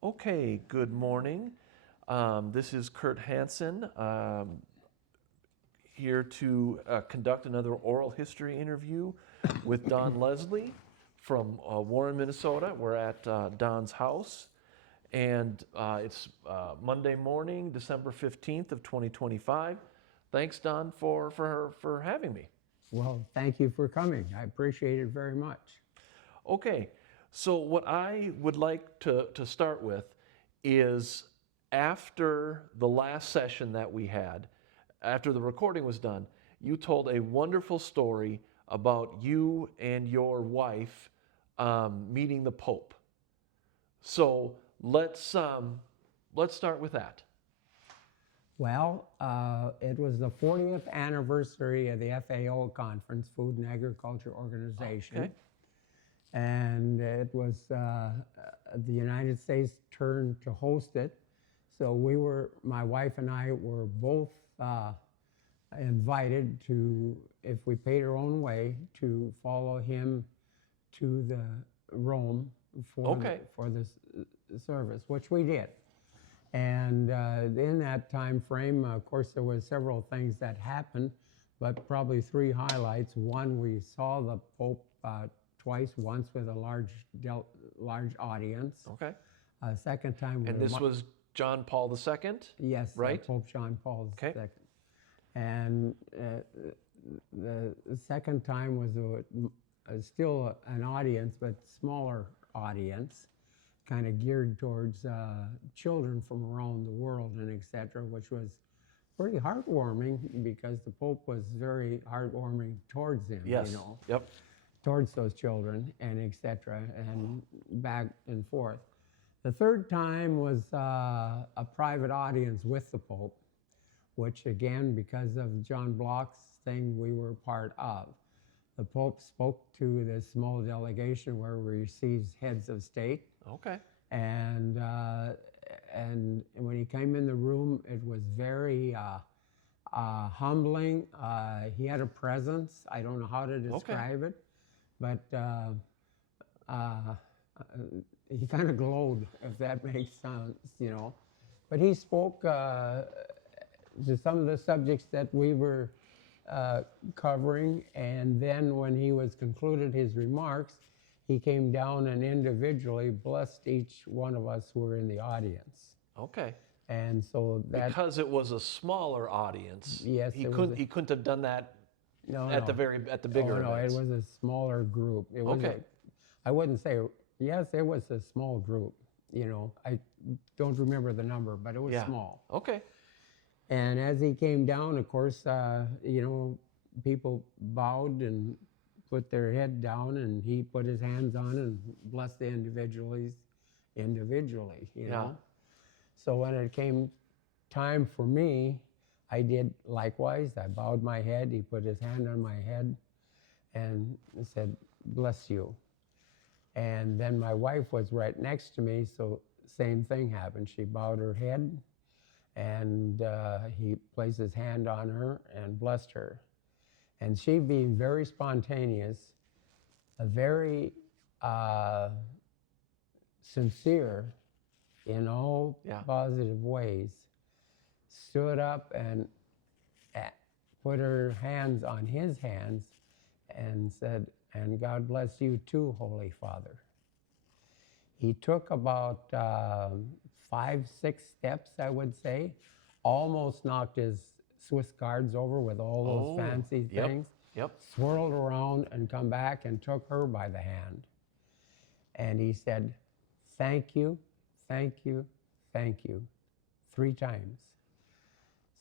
Okay, good morning. This is Curt Hanson, here to conduct another oral history interview with Don Loeslie from Warren, Minnesota. We're at Don's house, and it's Monday morning, December 15th of 2025. Thanks, Don, for having me. Well, thank you for coming. I appreciate it very much. Okay, so what I would like to start with is after the last session that we had, after the recording was done, you told a wonderful story about you and your wife meeting the Pope. So let's start with that. Well, it was the 40th anniversary of the FAO conference, Food and Agriculture Organization. Okay. And it was the United States' turn to host it. So my wife and I were both invited to, if we paid our own way, to follow him to the Rome for the service, which we did. And in that time frame, of course, there was several things that happened, but probably three highlights. One, we saw the Pope twice, once with a large audience. Okay. Second time, And this was John Paul II? Yes, right? Pope John Paul II. Okay. And the second time was still an audience, but smaller audience, kind of geared towards children from around the world and et cetera, which was pretty heartwarming because the Pope was very heartwarming towards them, Yes. Yep. towards those children and et cetera, and back and forth. The third time was a private audience with the Pope, which again, because of John Bloch's thing, we were part of. The Pope spoke to this small delegation where we received heads of state. Okay. And when he came in the room, it was very humbling. He had a presence. I don't know how to describe it, but he kind of glowed, if that makes sense, But he spoke to some of the subjects that we were covering, and then when he was concluded his remarks, he came down and individually blessed each one of us who were in the audience. Okay. And so that, because it was a smaller audience, yes, he couldn't have done that at the bigger events. It was a smaller group. It was Okay. I wouldn't say, yes, it was a small group. I don't remember the number, but it was small. Okay. And as he came down, of course, people bowed and put their head down, and he put his hands on and blessed the individually, Yeah. So when it came time for me, I did likewise. I bowed my head. He put his hand on my head and said, "Bless you." And then my wife was right next to me, so same thing happened. She bowed her head, and he placed his hand on her and blessed her. And she, being very spontaneous, very sincere in all positive ways, stood up and put her hands on his hands and said, "And God bless you too, Holy Father." He took about 5-6 steps, I would say, almost knocked his Swiss guards over with all those fancy things. Yep. Swirled around and come back and took her by the hand. And he said, "Thank you, thank you, thank you," 3 times.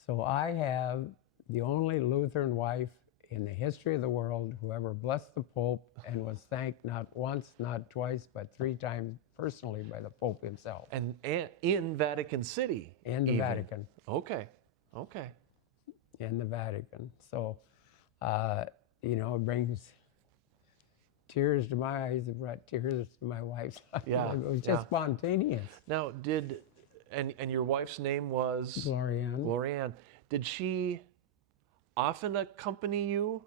So I have the only Lutheran wife in the history of the world who ever blessed the Pope and was thanked not once, not twice, but 3 times personally by the Pope himself. And in Vatican City. In the even. Vatican. Okay. In the Vatican. So, it brings tears to my eyes. It brought tears to my wife's eyes. Yeah. It was just spontaneous. Now, and your wife's name was? Glorianne. Glorianne. Did she often accompany you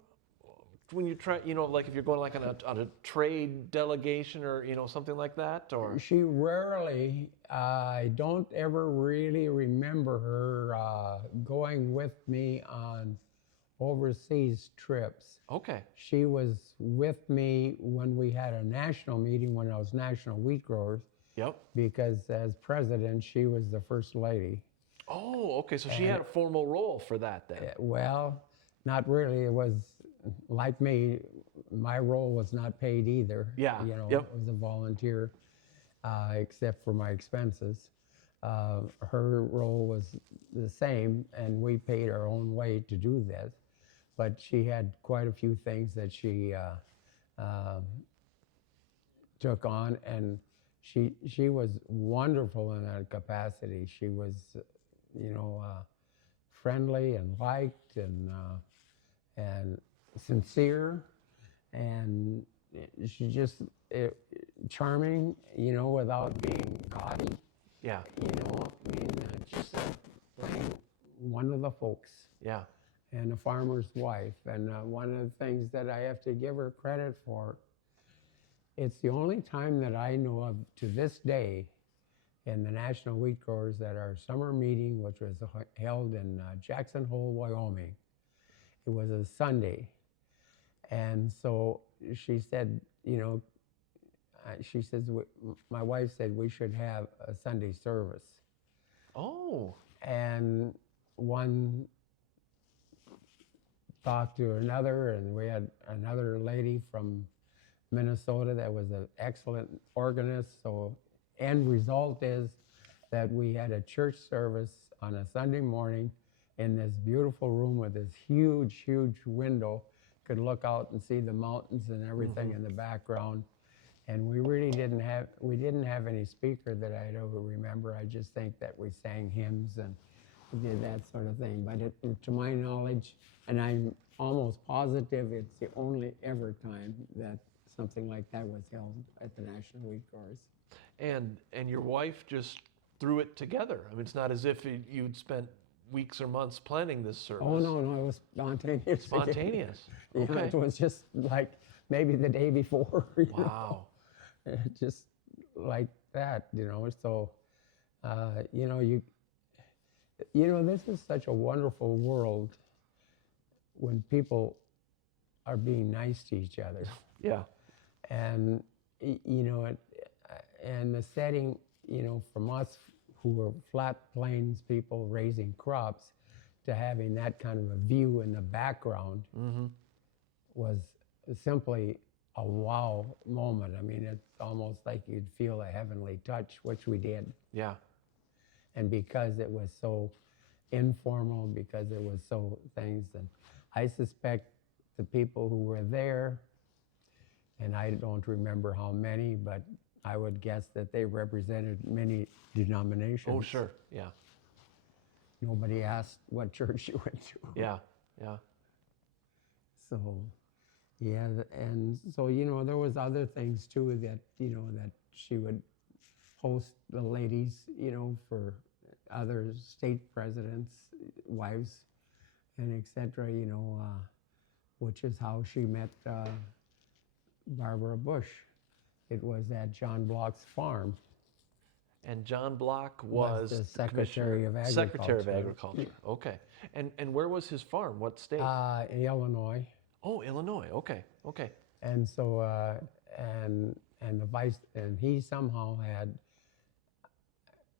when you try, like if you're going like on a trade delegation or something like that, or? She rarely, I don't ever really remember her going with me on overseas trips. Okay. She was with me when we had a national meeting when I was National Wheat Growers, Yep. because as president, she was the first lady. Oh, okay. So she had a formal role for that then. Well, not really. It was like me. My role was not paid either. Yeah, It yep. was a volunteer, except for my expenses. Her role was the same, and we paid our own way to do this. But she had quite a few things that she took on, and she was wonderful in that capacity. She was, friendly and liked and sincere, and she just charming, without being gaudy. Yeah. Just like one of the folks. Yeah. And a farmer's wife. And one of the things that I have to give her credit for, it's the only time that I know of to this day in the National Wheat Growers at our summer meeting, which was held in Jackson Hole, Wyoming. It was a Sunday. And so she said, she says, my wife said we should have a Sunday service. Oh. And one talked to another, and we had another lady from Minnesota that was an excellent organist. So end result is that we had a church service on a Sunday morning in this beautiful room with this huge, huge window. Could look out and see the mountains and everything in the background. And we really didn't have any speaker that I ever remember. I just think that we sang hymns and did that sort of thing. But to my knowledge, and I'm almost positive it's the only ever time that something like that was held at the National Wheat Growers. And your wife just threw it together. I mean, it's not as if you'd spent weeks or months planning this service. Oh, no, it was spontaneous. Spontaneous. Yeah, Okay. it was just like maybe the day before. Wow. Just like that, So, this is such a wonderful world when people are being nice to each other. Yeah. And, and the setting, from us who were flat plains people raising crops to having that kind of a view in the background was simply a wow moment. I mean, it's almost like you'd feel a heavenly touch, which we did. Yeah. And because it was so informal, because it was so things, and I suspect the people who were there, and I don't remember how many, but I would guess that they represented many denominations. Oh, sure. Yeah. Nobody asked what church you went to. Yeah. Yeah. So, yeah, and so, there was other things too that, that she would host the ladies, for other state presidents' wives and et cetera, which is how she met Barbara Bush. It was at John Block's farm. And John Block was the Secretary of Agriculture. Secretary of Agriculture. Okay. And where was his farm? What state? In Illinois. Oh, Illinois. Okay. Okay. And so, and the vice, and he somehow had,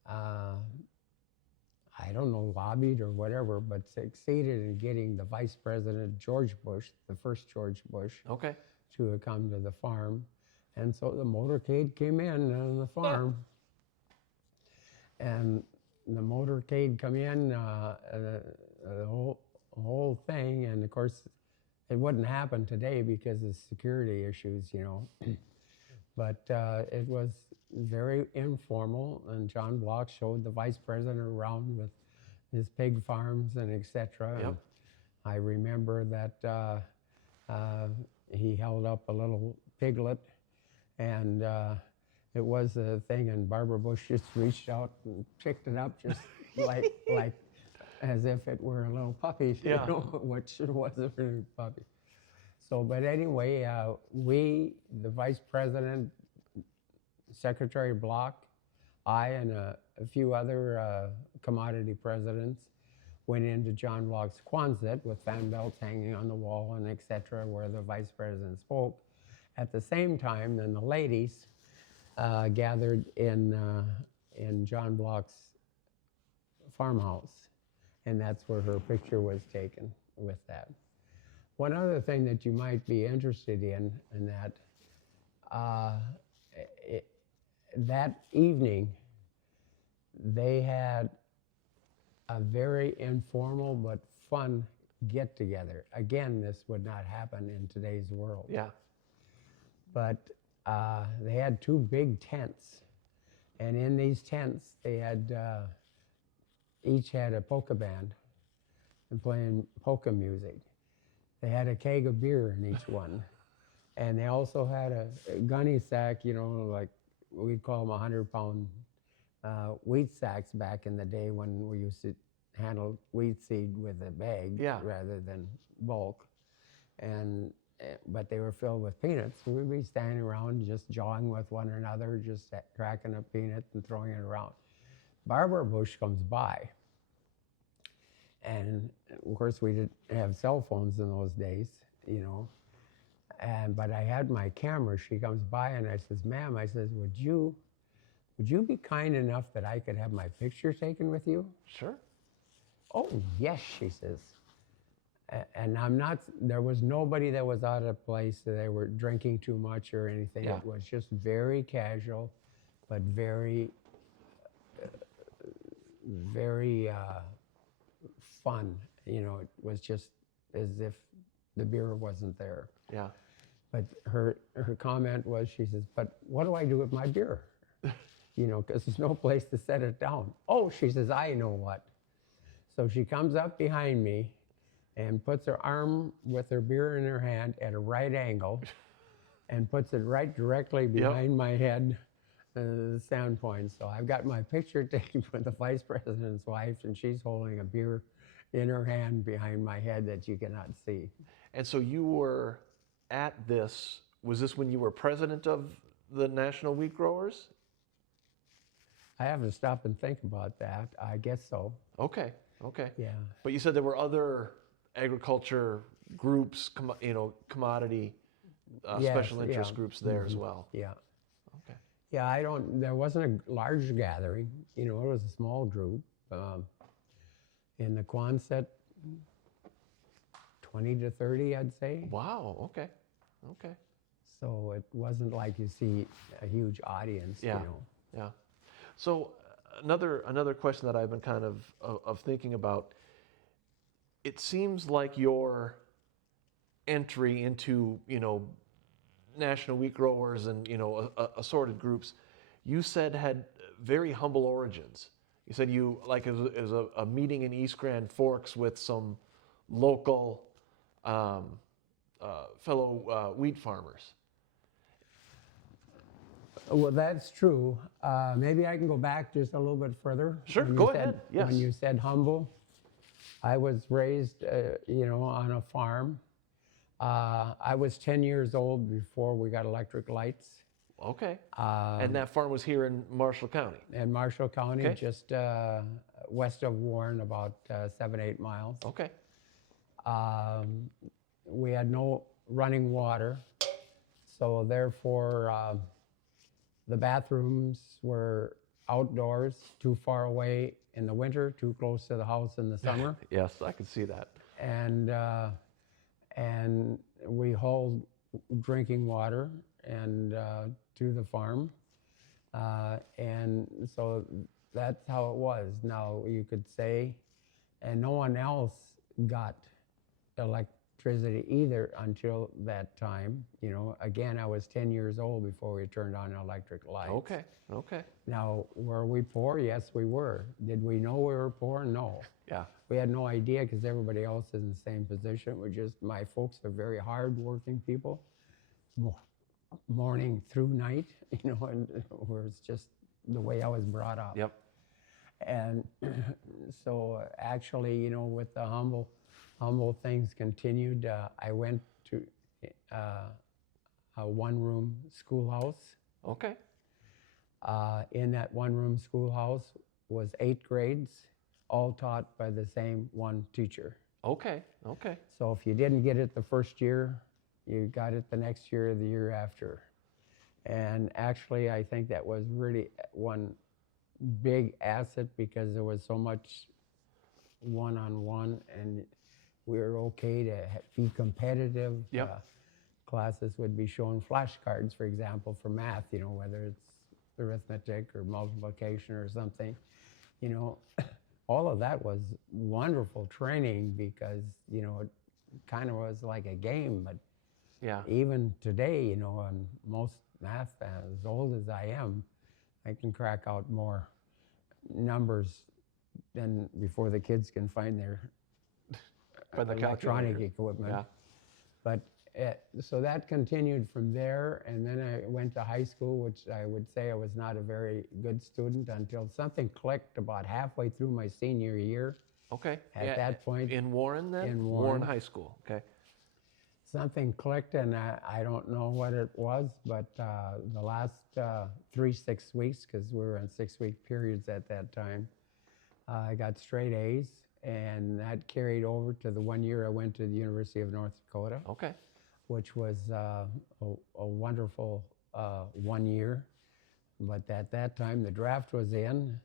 I don't know, lobbied or whatever, but succeeded in getting the Vice President George Bush, the first George Bush, Okay. to come to the farm. And so the motorcade came in on the farm. And the motorcade come in, the whole thing, and of course, it wouldn't happen today because of security issues, But it was very informal, and John Block showed the vice president around with his pig farms and et cetera. Yep. And I remember that he held up a little piglet, and it was a thing, and Barbara Bush just reached out and picked it up just like as if it were a little puppy, Yeah. which it wasn't really a puppy. So, but anyway, we, the vice president, Secretary Block, I, and a few other commodity presidents went into John Block's Quonset with fan belts hanging on the wall and et cetera, where the vice president spoke. At the same time, then the ladies gathered in John Block's farmhouse, and that's where her picture was taken with that. One other thing that you might be interested in that, that evening, they had a very informal but fun get-together. Again, this would not happen in today's world. Yeah. But they had 2 big tents, and in these tents, they had each had a polka band and playing polka music. They had a keg of beer in each one, and they also had a gunny sack, you know, like we'd call them 100-pound wheat sacks back in the day when we used to handle wheat seed with a bag rather than bulk. And but they were filled with peanuts. So we'd be standing around just jawing with one another, just cracking a peanut and throwing it around. Barbara Bush comes by. And of course we didn't have cell phones in those days, you know. But I had my camera. She comes by and I says, "Ma'am," I says, would you be kind enough that I could have my picture taken with you?" Sure. "Oh, yes," she says. And there was nobody that was out of place, that they were drinking too much or anything. Yeah. It was just very casual, but very, very fun. You know, it was just as if the beer wasn't there. Yeah. But her comment was, she says, "But what do I do with my beer?" You know, because there's no place to set it down. "Oh," she says, "I know what." So she comes up behind me and puts her arm with her beer in her hand at a right angle and puts it right directly behind my head, the standpoint. So I've got my picture taken with the vice president's wife, and she's holding a beer in her hand behind my head that you cannot see. And so you were at this, was this when you were president of the National Wheat Growers? I have to stop and think about that. I guess so. Okay, okay. Yeah. But you said there were other agriculture groups, you know, commodity, Yes, special interest yeah. groups there as well. Yeah. Okay. Yeah, there wasn't a large gathering. You know, it was a small group. In the Quonset, 20 to 30, I'd say. Wow, okay, okay. So it wasn't like you see a huge audience, Yeah. you know. Yeah. So another question that I've been kind of thinking about, it seems like your entry into, you know, National Wheat Growers and, you know, assorted groups, you said had very humble origins. You said you, like, it was a meeting in East Grand Forks with some local fellow wheat farmers. Well, that's true. Maybe I can go back just a little bit further. Sure, When you go said- ahead, yes. When you said humble, I was raised, you know, on a farm. I was 10 years old before we got electric lights. Okay. And that farm was here in Marshall County. In Marshall County, Okay. just west of Warren, about 7-8 miles. Okay. We had no running water, so therefore the bathrooms were outdoors, too far away in the winter, too close to the house in the summer. Yes, I can see that. And we hauled drinking water and to the farm, and so that's how it was. Now you could say, and no one else got electricity either until that time. You know, again, I was 10 years old before we turned on electric lights. Okay, okay. Now, were we poor? Yes, we were. Did we know we were poor? No. Yeah. We had no idea because everybody else is in the same position. My folks are very hard-working people, morning through night, you know, and where it's just the way I was brought up. Yep. And so actually, you know, with the humble things continued, I went to a one-room schoolhouse. Okay. In that one-room schoolhouse was 8 grades, all taught by the same one teacher. Okay. Okay. So if you didn't get it the first year, you got it the next year or the year after. And actually, I think that was really one big asset because there was so much one-on-one, and we were okay to be competitive. Yep. Classes would be shown flashcards, for example, for math, whether it's arithmetic or multiplication or something. All of that was wonderful training because, it kind of was like a game. But Yeah. even today, on most math, as old as I am, I can crack out more numbers than before the kids can find their By the electronic calculator. equipment. Yeah. But so that continued from there, and then I went to high school, which I would say I was not a very good student until something clicked about halfway through my senior year. Okay. At that point, In Warren then? in Warren Warren. High School. Okay. something clicked, and I don't know what it was, but the last 6 weeks, because we were in 6-week periods at that time, I got straight A's, and that carried over to the 1 year I went to the University of North Dakota. Okay. Which was a wonderful 1 year. But at that time, the draft was in,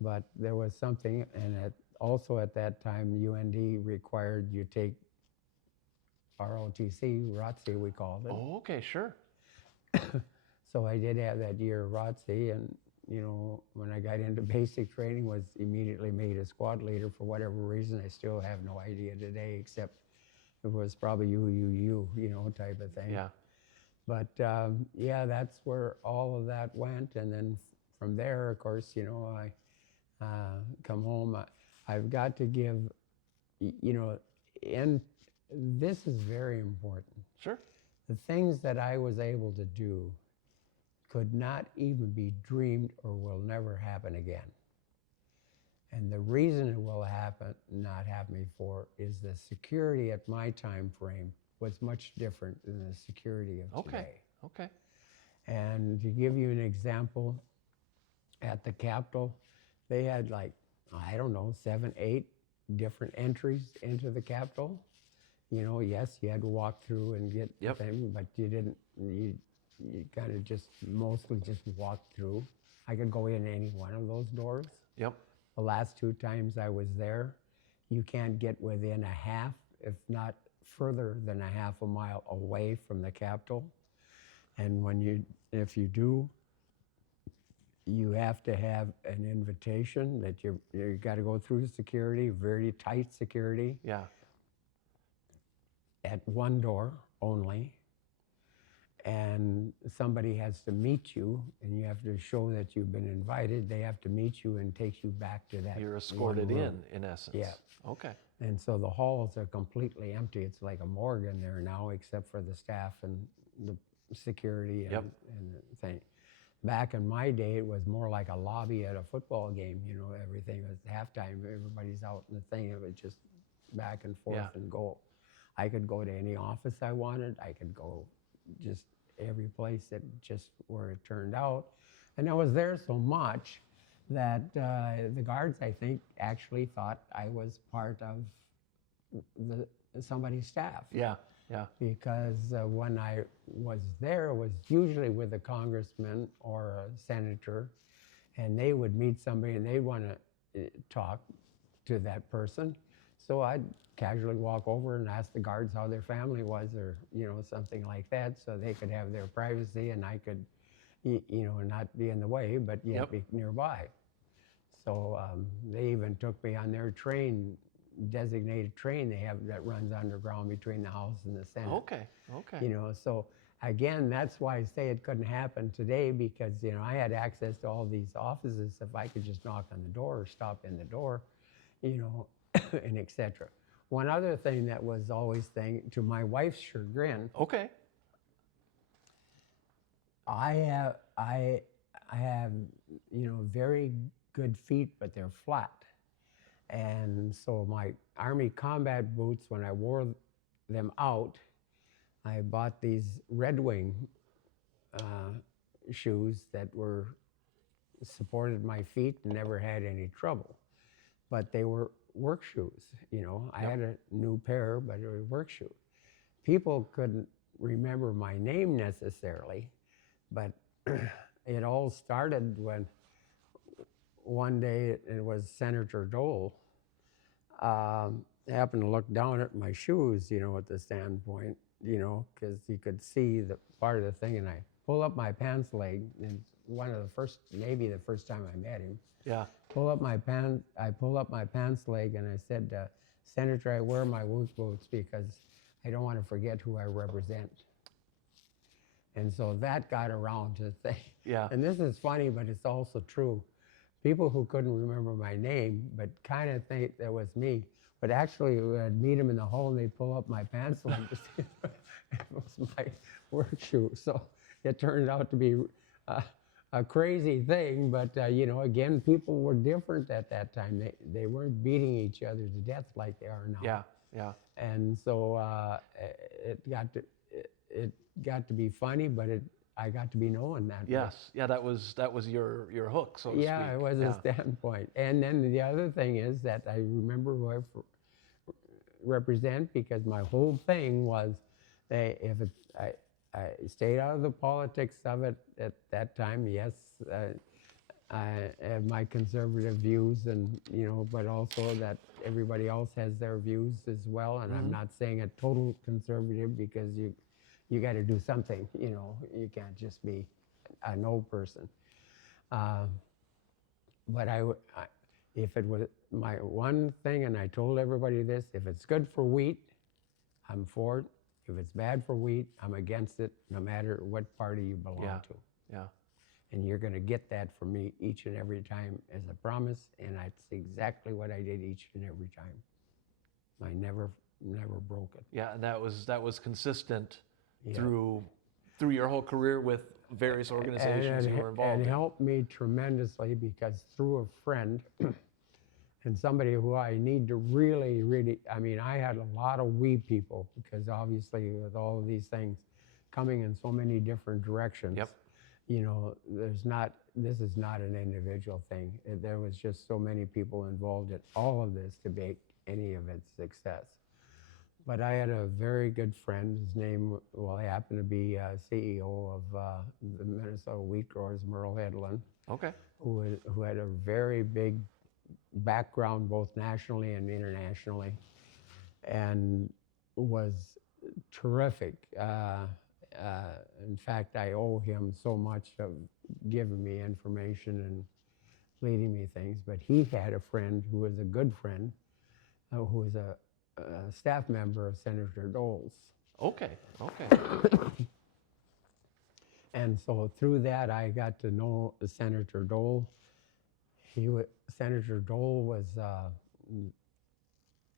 but there was something, and also at that time, UND required you take ROTC, we called it. Oh, okay, sure. So I did have that year of ROTC, and when I got into basic training, was immediately made a squad leader for whatever reason. I still have no idea today, except it was probably you type of thing. Yeah. But yeah, that's where all of that went. And then from there, of course, I come home. I've got to give, and this is very important. Sure. The things that I was able to do could not even be dreamed or will never happen again. And the reason it will not happen before, is the security at my time frame was much different than the security of today. Okay. And to give you an example, at the Capitol, they had 7, 8 different entries into the Capitol. Yes, you had to walk through and get the thing, but you didn't. You kind of mostly just walked through. I could go in any one of those doors. Yep. The last 2 times I was there, you can't get within a half, if not further than a half a mile away from the Capitol. And if you do, you have to have an invitation that you got to go through security, very tight security. Yeah. At one door only. And somebody has to meet you, and you have to show that you've been invited. They have to meet you and take you back to that. You're escorted one room. in essence. Yeah. Okay. And so the halls are completely empty. It's like a morgue in there now, except for the staff and the security and the thing. Back in my day, it was more like a lobby at a football game. Everything was halftime. Everybody's out in the thing. It was just back and forth and go. I could go to any office I wanted. I could go just every place that just where it turned out. And I was there so much that the guards, I think, actually thought I was part of somebody's staff. Yeah. Yeah. Because when I was there, it was usually with a congressman or a senator, and they would meet somebody and they'd want to talk to that person. So I'd casually walk over and ask the guards how their family was, or something like that, so they could have their privacy and I could not be in the way, but yet be nearby. So they even took me on their designated train they have that runs underground between the House and the Senate. Okay. So again, that's why I say it couldn't happen today, because I had access to all these offices. If I could just knock on the door or stop in the door, and etc. One other thing that was always to my wife's chagrin. Okay. I have very good feet, but they're flat. And so my Army combat boots, when I wore them out, I bought these Red Wing shoes that were supported my feet and never had any trouble. But they were work shoes, you know. I had a new pair, but it was work shoes. People couldn't remember my name necessarily, but it all started when one day it was Senator Dole. I happened to look down at my shoes, you know, at the standpoint, you know, because you could see the part of the thing, and I pull up my pants leg, and one of the first, maybe the first time I met him. Yeah. I pull up my pants leg, and I said, Senator, I wear my work boots because I don't want to forget who I represent. And so that got around to the thing. Yeah. And this is funny, but it's also true. People who couldn't remember my name, but kind of think that was me, but actually I'd meet them in the hall and they'd pull up my pants leg to see if it was my work shoe. So it turned out to be a crazy thing, but you know, again, people were different at that time. They weren't beating each other to death like they are now. Yeah, yeah. And so it got to be funny, but I got to be known that way. Yes, yeah, that was your hook, so to speak. Yeah, it was a standpoint. And then the other thing is that I remember who I represent, because my whole thing was, I stayed out of the politics of it at that time. Yes, I have my conservative views, and you know, but also that everybody else has their views as well. And I'm not saying a total conservative, because you got to do something. You know, you can't just be a no person. But if it was my one thing, and I told everybody this: if it's good for wheat, I'm for it. If it's bad for wheat, I'm against it, no matter what party you belong to. Yeah. And you're going to get that from me each and every time as a promise, and that's exactly what I did each and every time. I never broke it. Yeah, and that was consistent through your whole career with various organizations you were involved in. And helped me tremendously, because through a friend and somebody who I need to really, I mean, I had a lot of we people, because obviously with all of these things coming in so many different directions, you know, this is not an individual thing. There was just so many people involved in all of this to make any of its success. But I had a very good friend. His name, well, he happened to be CEO of the Minnesota Wheat Growers, Merle Hedlund. Okay. Who had a very big background, both nationally and internationally, and was terrific. In fact, I owe him so much of giving me information and leading me things. But he had a friend who was a good friend, who was a staff member of Senator Dole's. Okay. And so through that, I got to know Senator Dole. Senator Dole was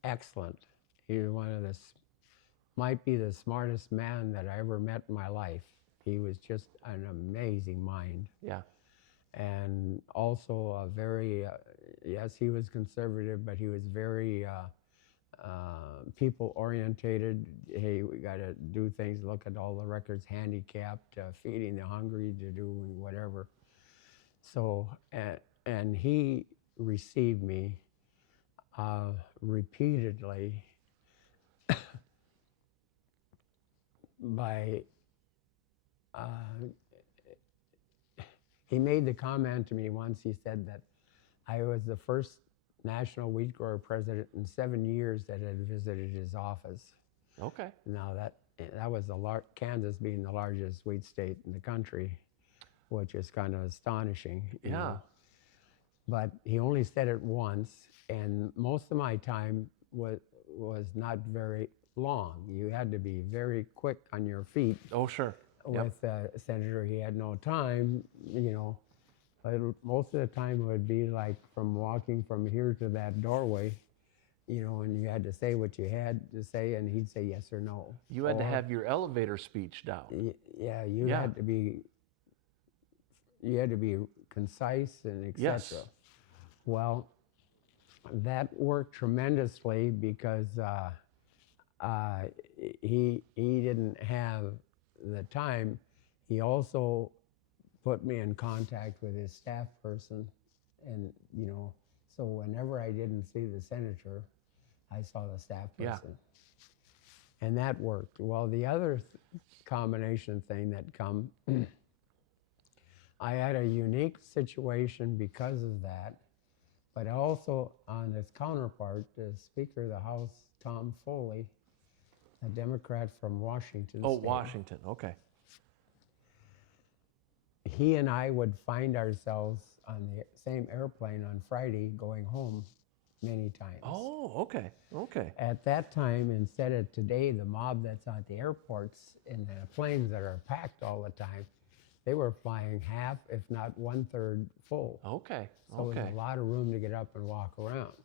excellent. He was might be the smartest man that I ever met in my life. He was just an amazing mind. Yeah. And also a very, yes, he was conservative, but he was very people orientated. Hey, we got to do things, look at all the records, handicapped, feeding the hungry, to do whatever. So, and he received me repeatedly by, he made the comment to me once. He said that I was the first national wheat grower president in 7 years that had visited his office. Okay. Now that was Kansas being the largest wheat state in the country, which is kind of astonishing. You know? But he only said it once, and most of my time was not very long. You had to be very quick on your feet. Oh, sure. With Senator, he had no time, you know. But most of the time it would be like from walking from here to that doorway, you know, and you had to say what you had to say, and he'd say yes or no. You had to have your elevator speech down. Yeah, you had to be concise and etc. Yes. Well, that worked tremendously, because he didn't have the time. He also put me in contact with his staff person, and so whenever I didn't see the senator, I saw the staff Yeah. person, and that worked. Well, the other combination thing that come, I had a unique situation because of that, but also on his counterpart, the Speaker of the House, Tom Foley, a Democrat from Washington Oh, State. Washington. Okay. He and I would find ourselves on the same airplane on Friday going home many times. Oh, okay. Okay. At that time, instead of today, the mob that's at the airports and the planes that are packed all the time, they were flying half, if not 1/3 full. Okay. So Okay. there's a lot of room to get up and walk around.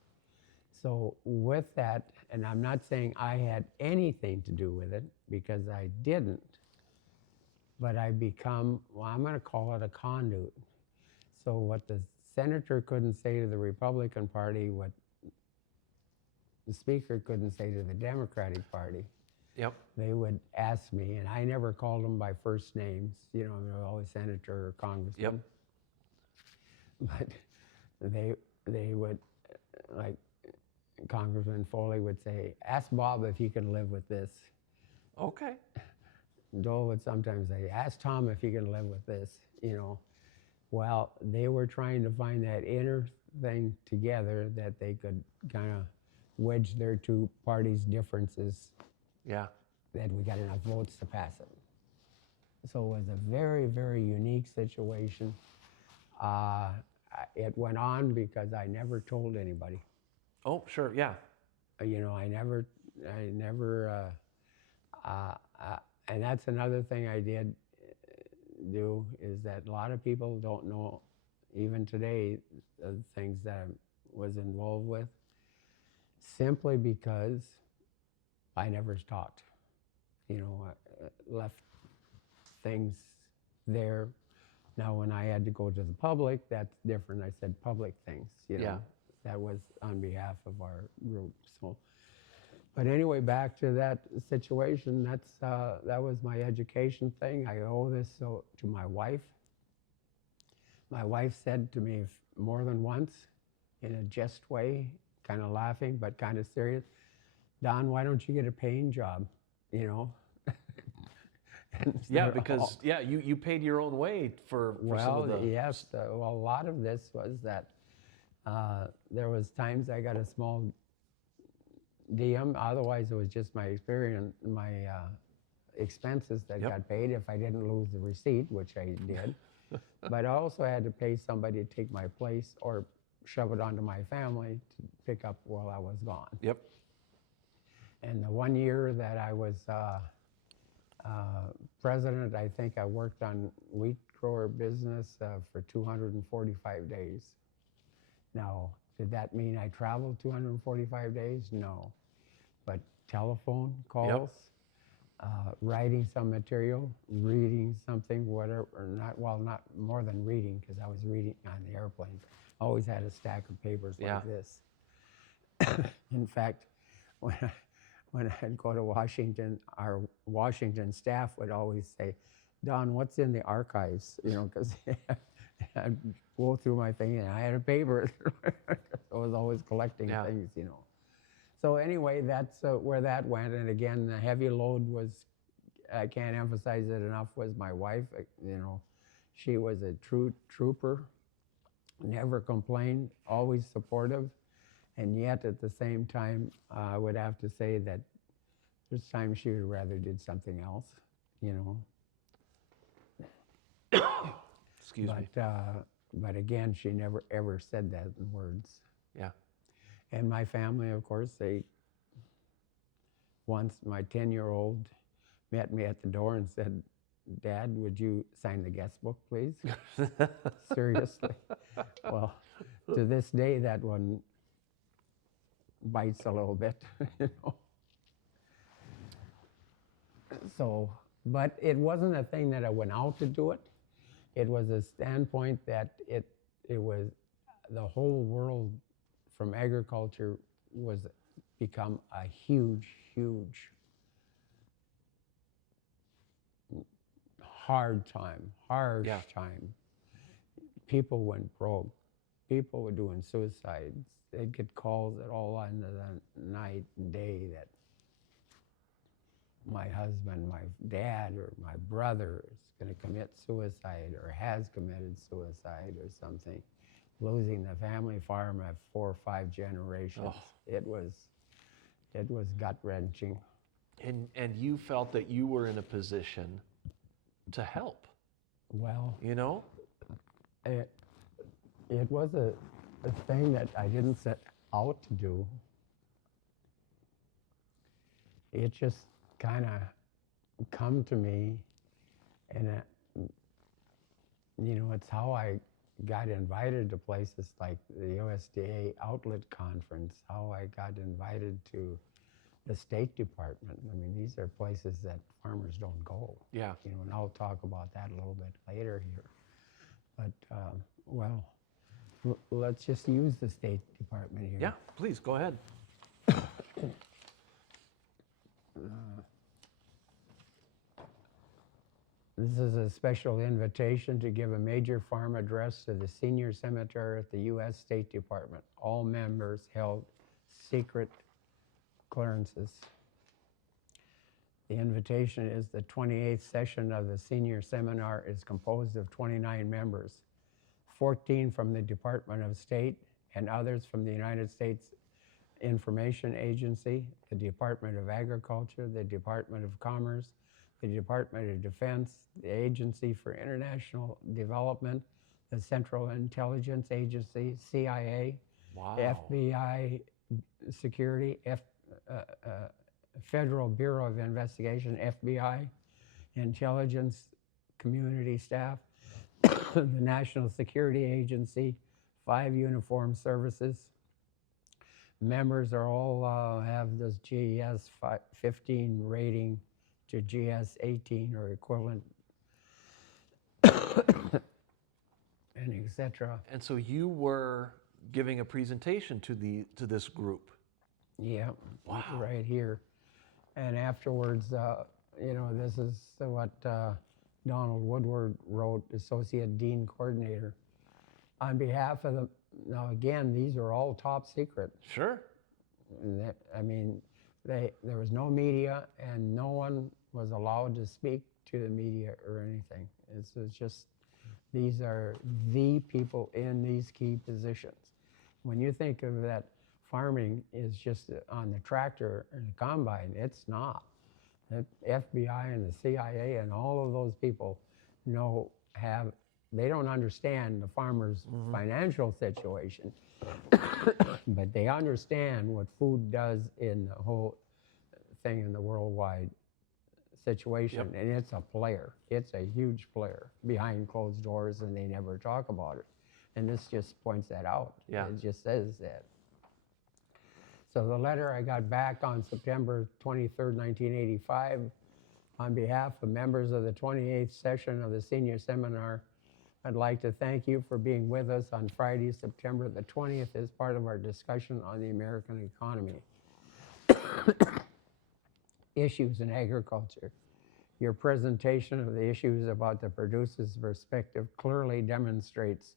So with that, and I'm not saying I had anything to do with it because I didn't, but I become, well, I'm going to call it a conduit. So what the senator couldn't say to the Republican Party, what the speaker couldn't say to the Democratic Party, Yep. they would ask me, and I never called them by first names. They were always senator or congressman. Yep. But they would, like Congressman Foley would say, ask Bob if he can live with this. Okay. Joel would sometimes say, ask Tom if he can live with this, Well, they were trying to find that inner thing together that they could kind of wedge their two parties' differences, Yeah. that we got enough votes to pass it. So it was a very, very unique situation. It went on because I never told anybody. Oh, sure. Yeah. I never, and that's another thing I did do, is that a lot of people don't know, even today, the things that I was involved with, simply because I never talked. I left things there. Now, when I had to go to the public, that's different. I said public things, Yeah. That was on behalf of our group. So, but anyway, back to that situation. That was my education thing. I owe this to my wife. My wife said to me more than once, in a jest way, kind of laughing but kind of serious, Don, why don't you get a paying job? Yeah, because you paid your own way for some of the. Yes. Well, a lot of this was that there was times I got a small diem. Otherwise, it was just my experience, my expenses that got paid if I didn't lose the receipt, which I did. But I also had to pay somebody to take my place or shove it onto my family to pick up while I was gone. Yep. And the 1 year that I was president, I think I worked on wheat grower business for 245 days. Now, did that mean I traveled 245 days? No. But telephone calls, writing some material, reading something, whatever, or not more than reading, because I was reading on the airplane. I always had a stack of papers like this. In fact, when I'd go to Washington, our Washington staff would always say, Don, what's in the archives? Because I'd go through my thing and I had a paper. I was always collecting things, So anyway, that's where that went. And again, the heavy load was, I can't emphasize it enough, was my wife. She was a true trooper, never complained, always supportive. And yet at the same time, I would have to say that there's times she would rather did something else, Excuse me. But again, she never ever said that in words. Yeah. And my family, of course, once my 10-year-old met me at the door and said, Dad, would you sign the guest book, please? Seriously. Well, to this day, that one bites a little bit, So, but it wasn't a thing that I went out to do it. It was a standpoint that it was the whole world from agriculture was become a huge, huge hard time, harsh Yeah. time. People went broke. People were doing suicides. They'd get calls at all hours of the night and day that my husband, my dad, or my brother is going to commit suicide or has committed suicide or something. Losing the family farm of 4 or 5 generations. Oh. It was gut-wrenching. And you felt that you were in a position to help, Well, you know? it was a thing that I didn't set out to do. It just kind of come to me, and it's how I got invited to places like the USDA Outlet Conference, how I got invited to the State Department. I mean, these are places that farmers don't go. Yeah. And I'll talk about that a little bit later here. But, well, let's just use the State Department here. Yeah, please, go ahead. This is a special invitation to give a major farm address to the senior cemetery at the U.S. State Department. All members held secret clearances. The invitation is the 28th session of the senior seminar is composed of 29 members, 14 from the Department of State and others from the United States Information Agency, the Department of Agriculture, the Department of Commerce, the Department of Defense, the Agency for International Development, the Central Intelligence Agency, CIA, Wow. FBI Security, Federal Bureau of Investigation, FBI, Intelligence Community Staff, the National Security Agency, 5 uniformed services. Members are all have this GS 15 rating to GS 18 or equivalent, and etc. And so you were giving a presentation to this group. Yeah, Wow. right here. And afterwards, this is what Donald Woodward wrote, Associate Dean Coordinator. On behalf of now again, these are all top secret. Sure. There was no media, and no one was allowed to speak to the media or anything. It's just, these are the people in these key positions. When you think of that, farming is just on the tractor and the combine, it's not. The FBI and the CIA and all of those people they don't understand the farmer's financial situation, but they understand what food does in the whole thing in the worldwide situation. Yep. And it's a player. It's a huge player behind closed doors, and they never talk about it. And this just points that out. Yeah. It just says that. So the letter I got back on September 23rd, 1985, on behalf of members of the 28th session of the senior seminar, I'd like to thank you for being with us on Friday, September the 20th, as part of our discussion on the American economy. Issues in agriculture. Your presentation of the issues about the producer's perspective clearly demonstrates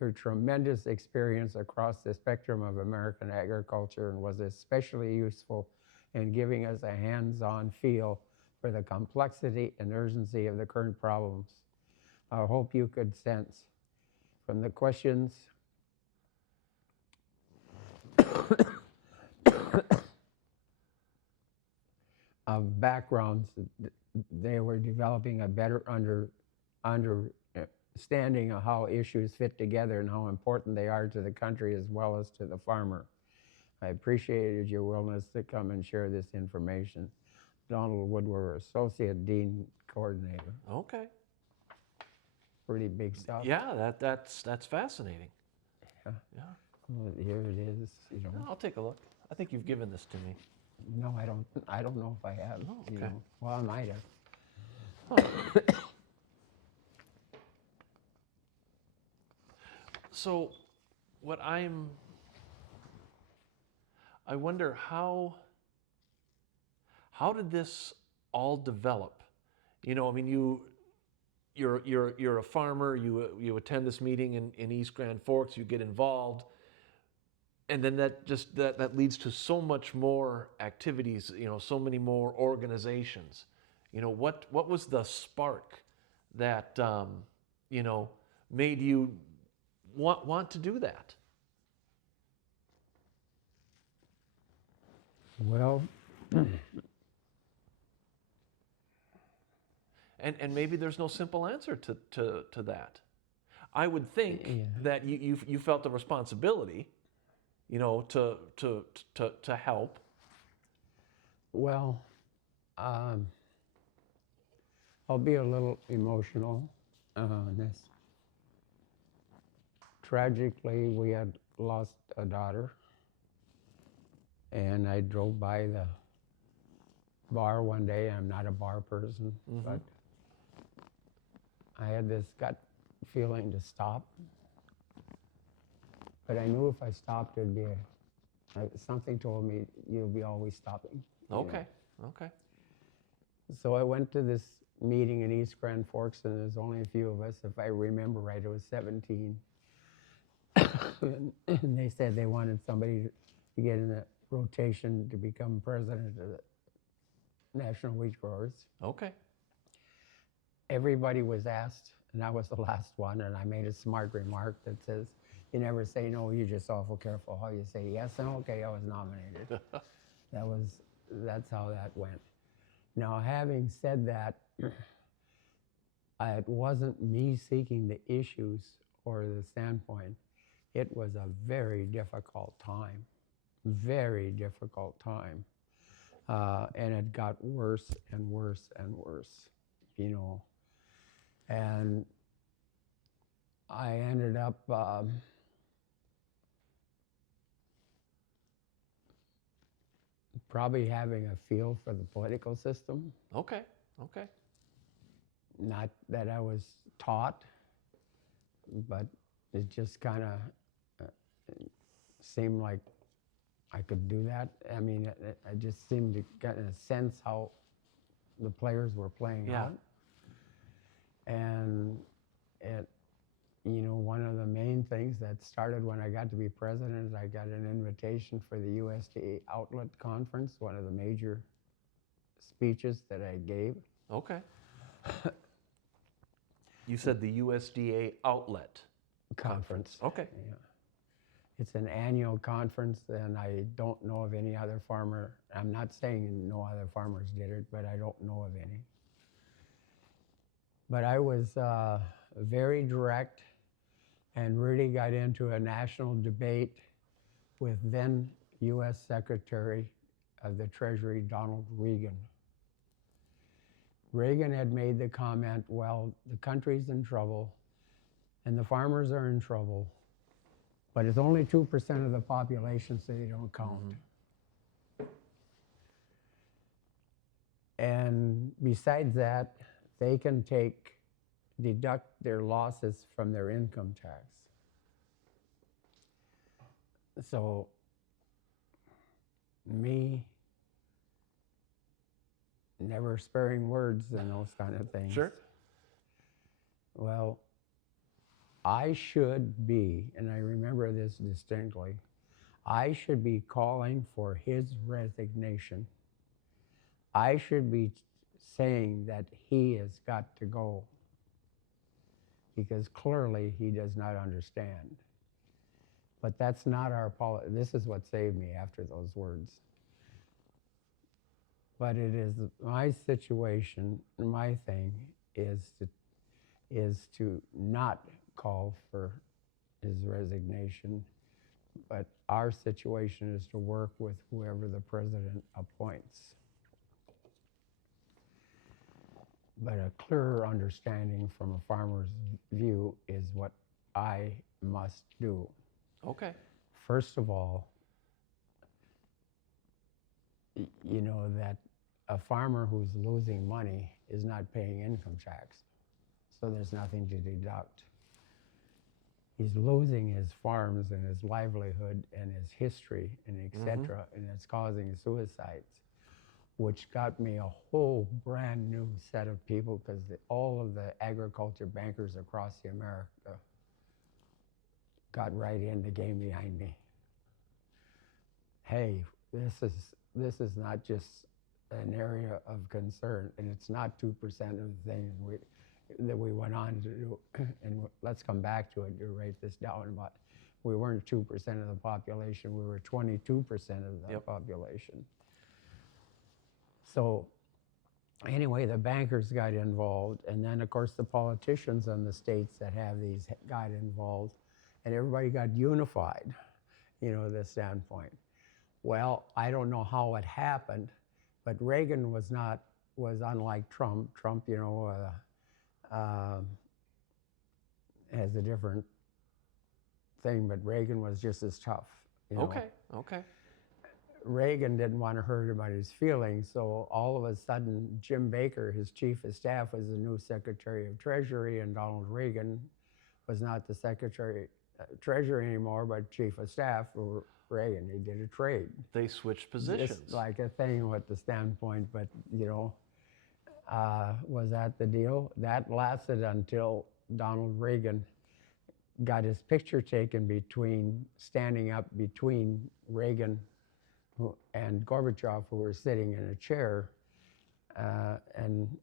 your tremendous experience across the spectrum of American agriculture, and was especially useful in giving us a hands-on feel for the complexity and urgency of the current problems. I hope you could sense from the questions of backgrounds, they were developing a better understanding of how issues fit together and how important they are to the country as well as to the farmer. I appreciated your willingness to come and share this information. Donald Woodward, Associate Dean Coordinator. Okay. Pretty big stuff. Yeah, that's fascinating. Yeah. Yeah. Well, here it is. I'll take a look. I think you've given this to me. No, I don't. I don't know if I have. Oh, okay. Well, I might have. Oh. So, I wonder how did this all develop? you're a farmer, you attend this meeting in East Grand Forks, you get involved, and then that leads to so much more activities, so many more organizations. What was the spark that made you want to do that? Well, And maybe there's no simple answer to that. I would think that you felt the responsibility, to help. well, I'll be a little emotional on this. Tragically, we had lost a daughter, and I drove by the bar one day. I'm not a bar person, but I had this gut feeling to stop. But I knew if I stopped, it'd be something told me you'll be always stopping. Okay. Okay. So I went to this meeting in East Grand Forks, and there's only a few of us. If I remember right, it was 17. And they said they wanted somebody to get in the rotation to become president of the National Wheat Growers. Okay. Everybody was asked, and I was the last one, and I made a smart remark that says, you never say no, you're just awful careful how you say yes and okay, I was nominated. That's how that went. Now, having said that, it wasn't me seeking the issues or the standpoint. It was a very difficult time, very difficult time. And it got worse and worse and worse, And I ended up probably having a feel for the political system. Okay. Okay. Not that I was taught, but it just kind of seemed like I could do that. I mean, I just seemed to get a sense how the players were playing out. And one of the main things that started when I got to be president is I got an invitation for the USDA Outlet Conference, one of the major speeches that I gave. Okay. You said the USDA Outlet Conference. Okay. Yeah. It's an annual conference, and I don't know of any other farmer. I'm not saying no other farmers did it, but I don't know of any. But I was very direct and really got into a national debate with then U.S. Secretary of the Treasury, Ronald Reagan. Reagan had made the comment, well, the country's in trouble and the farmers are in trouble, but it's only 2% of the population, so they don't count. And besides that, they can deduct their losses from their income tax. So, me, never sparing words and those kind of things. Sure. Well, I should be, and I remember this distinctly, I should be calling for his resignation. I should be saying that he has got to go, because clearly he does not understand. But that's not our policy. This is what saved me after those words. But it is my situation, my thing is to not call for his resignation, but our situation is to work with whoever the president appoints. But a clearer understanding from a farmer's view is what I must do. Okay. First of all, that a farmer who's losing money is not paying income tax, so there's nothing to deduct. He's losing his farms and his livelihood and his history and et cetera, and it's causing suicides. which got me a whole brand new set of people because all of the agriculture bankers across the America got right in the game behind me. Hey, this is not just an area of concern, and it's not 2% of the things that we went on to do. And let's come back to it. You write this down. But we weren't 2% of the population. We were 22% of the population. So anyway, the bankers got involved, and then of course the politicians in the states that have these got involved, and everybody got unified, the standpoint. Well, I don't know how it happened, but Reagan was unlike Trump. Trump, has a different thing, but Reagan was just as tough. Okay. Reagan didn't want to hurt anybody's feelings, so all of a sudden, Jim Baker, his chief of staff, was the new Secretary of Treasury, and Ronald Reagan was not the Secretary of Treasury anymore, but chief of staff for Reagan. They did a trade. They switched positions. Just like a thing with the standpoint, but was that the deal? That lasted until Donald Reagan got his picture taken standing up between Reagan and Gorbachev, who were sitting in a chair, and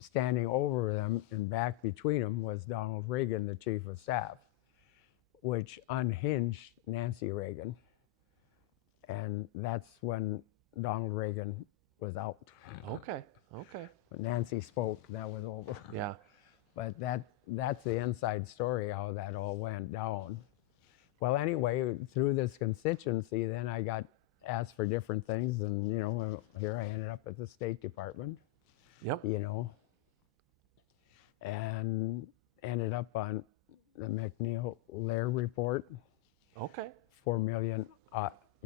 standing over them and back between them was Donald Reagan, the chief of staff, which unhinged Nancy Reagan. And that's when Donald Reagan was out. Okay. When Nancy spoke, that was over. Yeah. But that's the inside story, how that all went down. Well, anyway, through this constituency, then I got asked for different things, and here I ended up at the State Department. Yep. And ended up on the McNeil-Laird report. Okay. 4 million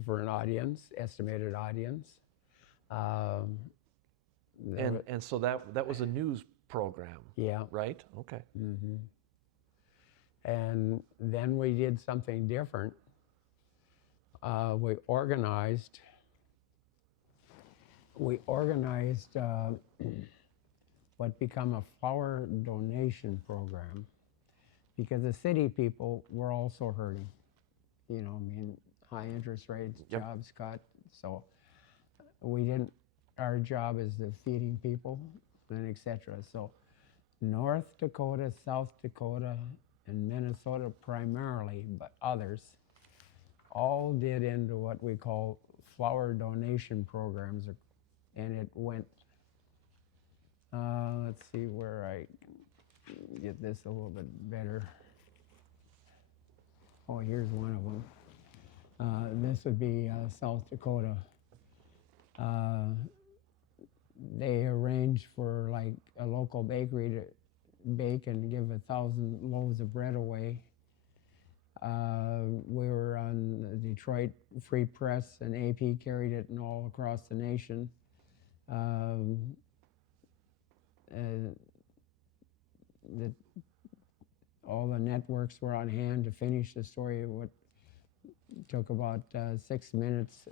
for an audience, estimated audience. And so that was a news program. Yeah. Right? Okay. Mm-hmm. And then we did something different. We organized what became a flower donation program, because the city people were also hurting. High interest rates, jobs cut. So our job is the feeding people and etc. So North Dakota, South Dakota, and Minnesota primarily, but others, all did into what we call flower donation programs, and it went, let's see where I can get this a little bit better. Oh, here's one of them. This would be South Dakota. They arranged for like a local bakery to bake and give 1,000 loaves of bread away. We were on the Detroit Free Press, and AP carried it all across the nation. All the networks were on hand to finish the story. What took about 6 minutes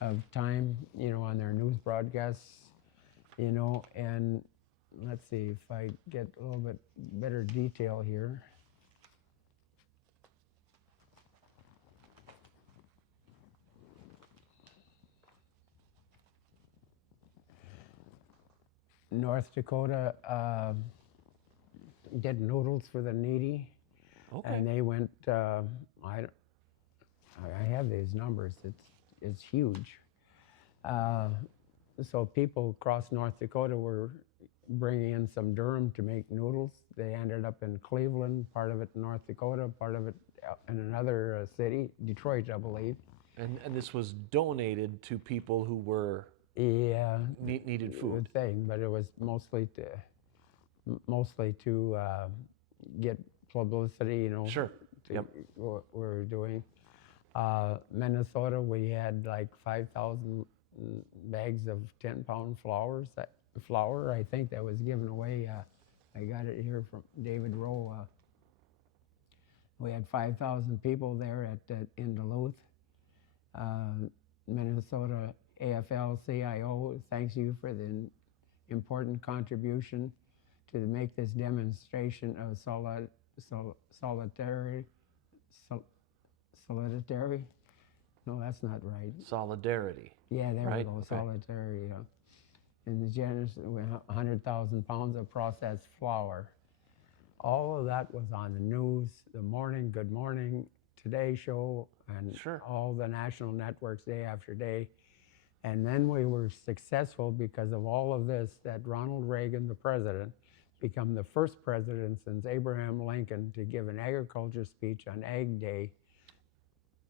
of time, on their news broadcasts, and let's see if I get a little bit better detail here. North Dakota did noodles for the needy. Okay. And they went, I have these numbers, it's huge. So people across North Dakota were bringing in some durum to make noodles. They ended up in Cleveland, part of it in North Dakota, part of it in another city, Detroit, I believe. And this was donated to people who were needed food. Thing, but it was mostly to get publicity, Sure. Yep. What we were doing. Minnesota, we had like 5,000 bags of 10-pound flour. I think that was given away. I got it here from David Rowe. We had 5,000 people there in Duluth. Minnesota AFL-CIO thanks you for the important contribution to make this demonstration of solidarity. No, that's not right. Solidarity. Yeah, there Right? we go. Okay. Solidarity. And the generous 100,000 pounds of processed flour. All of that was on the news, the morning, Good Morning, Today Show, and Sure. all the national networks day after day. And then we were successful because of all of this, that Ronald Reagan, the president, become the first president since Abraham Lincoln to give an agriculture speech on Ag Day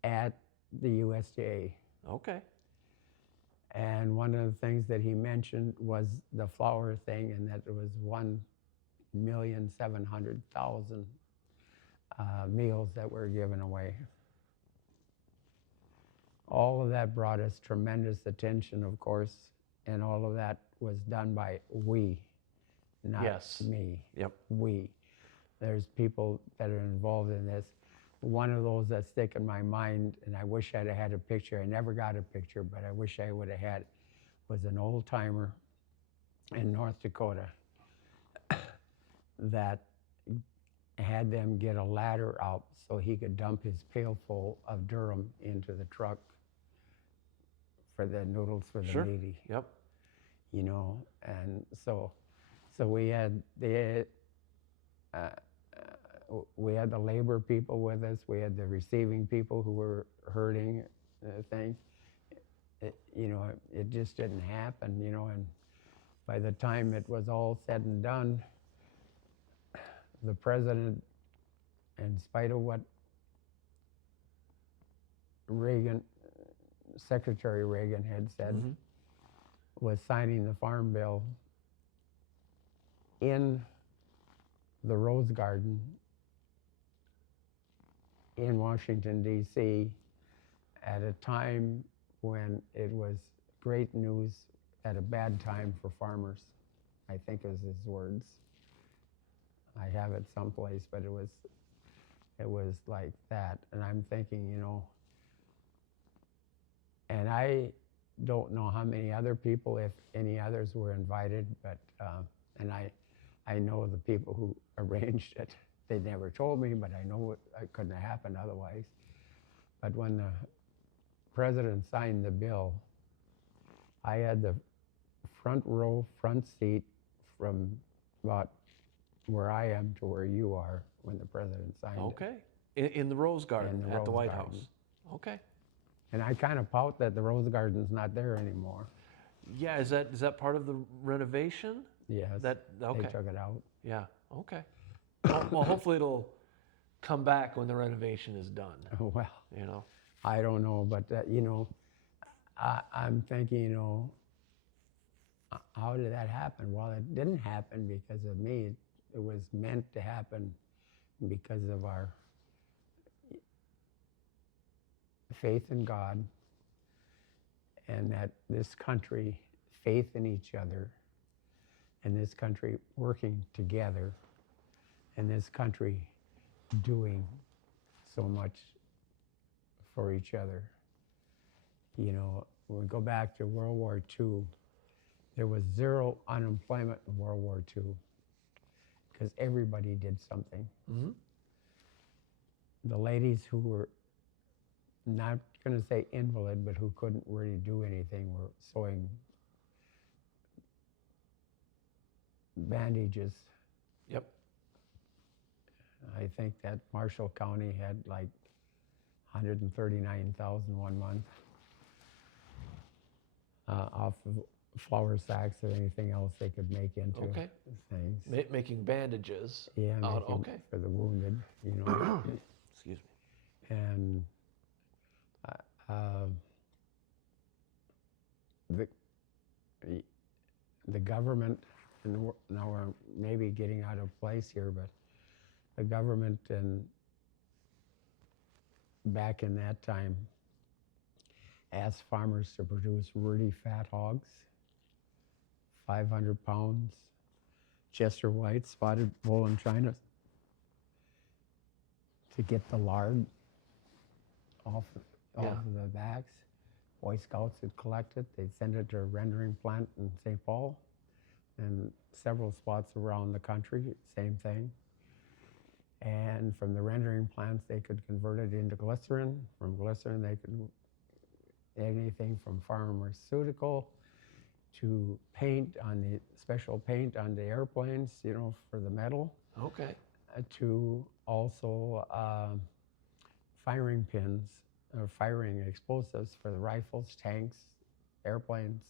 at the USDA. Okay. And one of the things that he mentioned was the flour thing, and that it was 1,700,000 meals that were given away. All of that brought us tremendous attention, of course, and all of that was done by we, not Yes. me. Yep. We. There's people that are involved in this. One of those that stick in my mind, and I wish I'd have had a picture. I never got a picture, but I wish I would have had, was an old timer in North Dakota that had them get a ladder out so he could dump his pail full of Durham into the truck for the noodles for the Sure. lady. Yep. You know, and so we had the labor people with us. We had the receiving people who were hurting the thing. It just didn't happen, and by the time it was all said and done, the president, in spite of what Secretary Reagan had said, Mhm. was signing the Farm Bill in the Rose Garden in Washington, D.C. at a time when it was great news at a bad time for farmers, I think is his words. I have it someplace, but it was like that. And I'm thinking, and I don't know how many other people, if any others were invited, but, and I know the people who arranged it. They never told me, but I know it couldn't have happened otherwise. But when the president signed the bill, I had the front row, front seat from about where I am to where you are when the president signed it. Okay. In the Rose Garden In the at the Rose White Garden. House. Okay. And I kind of pout that the Rose Garden's not there anymore. Yeah. Is that part of the renovation? Yes, Okay. they took it out. Yeah. Okay. Well, hopefully it'll come back when the renovation is done. Well, You know. I don't know, but I'm thinking, how did that happen? Well, it didn't happen because of me. It was meant to happen because of our faith in God, and that this country, faith in each other, and this country working together, and this country doing so much for each other. When we go back to World War II, there was zero unemployment in World War II because everybody did something. Mm-hmm. The ladies who were, not going to say invalid, but who couldn't really do anything, were sewing bandages. Yep. I think that Marshall County had like 139,000 one month off of flour sacks or anything else they could make into Okay. things. Making bandages. Yeah, out. making Okay. for the wounded, Excuse me. and the government, and now we're maybe getting out of place here, but the government back in that time asked farmers to produce really fat hogs, 500 pounds, Chester white, spotted bull and China, to get the lard off Yeah. of the backs. Boy Scouts would collect it. They'd send it to a rendering plant in St. Paul, and several spots around the country, same thing. And from the rendering plants, they could convert it into glycerin. From glycerin, they could anything from pharmaceutical to paint on the special paint on the airplanes, for the metal. Okay. To also firing pins, or firing explosives for the rifles, tanks, airplanes,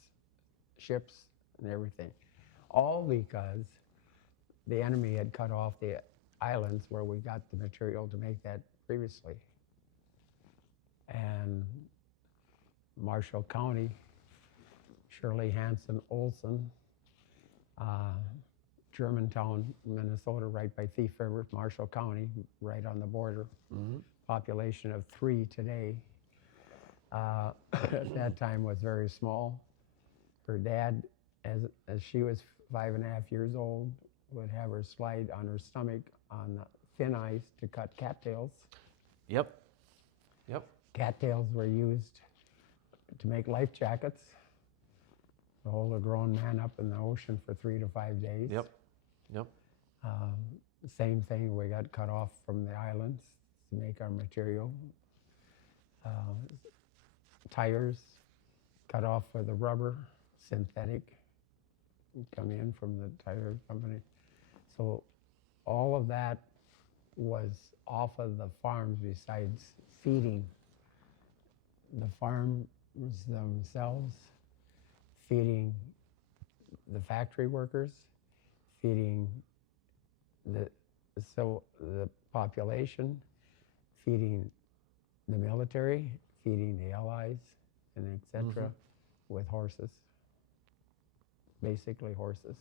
ships, and everything. All because the enemy had cut off the islands where we got the material to make that previously. And Marshall County, Shirley Hanson Olson, Germantown, Minnesota, right by Thief River, Marshall County, right on the border. Mm-hmm. Population of 3 today. At that time was very small. Her dad, as she was 5.5 years old, would have her slide on her stomach on thin ice to cut cattails. Yep. Cattails were used to make life jackets, to hold a grown man up in the ocean for 3 to 5 days. Yep. Same thing, we got cut off from the islands to make our material. Tires, cut off for the rubber, synthetic, come in from the tire company. So all of that was off of the farms, besides feeding the farmers themselves, feeding the factory workers, feeding the population, feeding the military, feeding the allies, and etc. with horses, basically horses.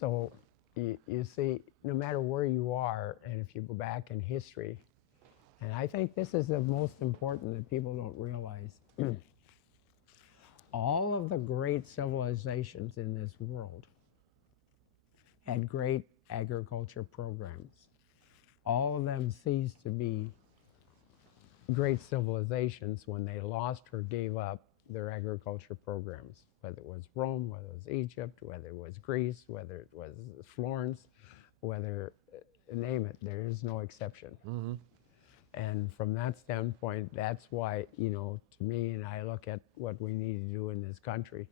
So you see, no matter where you are, and if you go back in history, and I think this is the most important that people don't realize, all of the great civilizations in this world had great agriculture programs. All of them ceased to be great civilizations when they lost or gave up their agriculture programs, whether it was Rome, whether it was Egypt, whether it was Greece, whether it was Florence, whether, name it, there is no exception. Mm-hmm. And from that standpoint, that's why, to me, and I look at what we need to do in this country,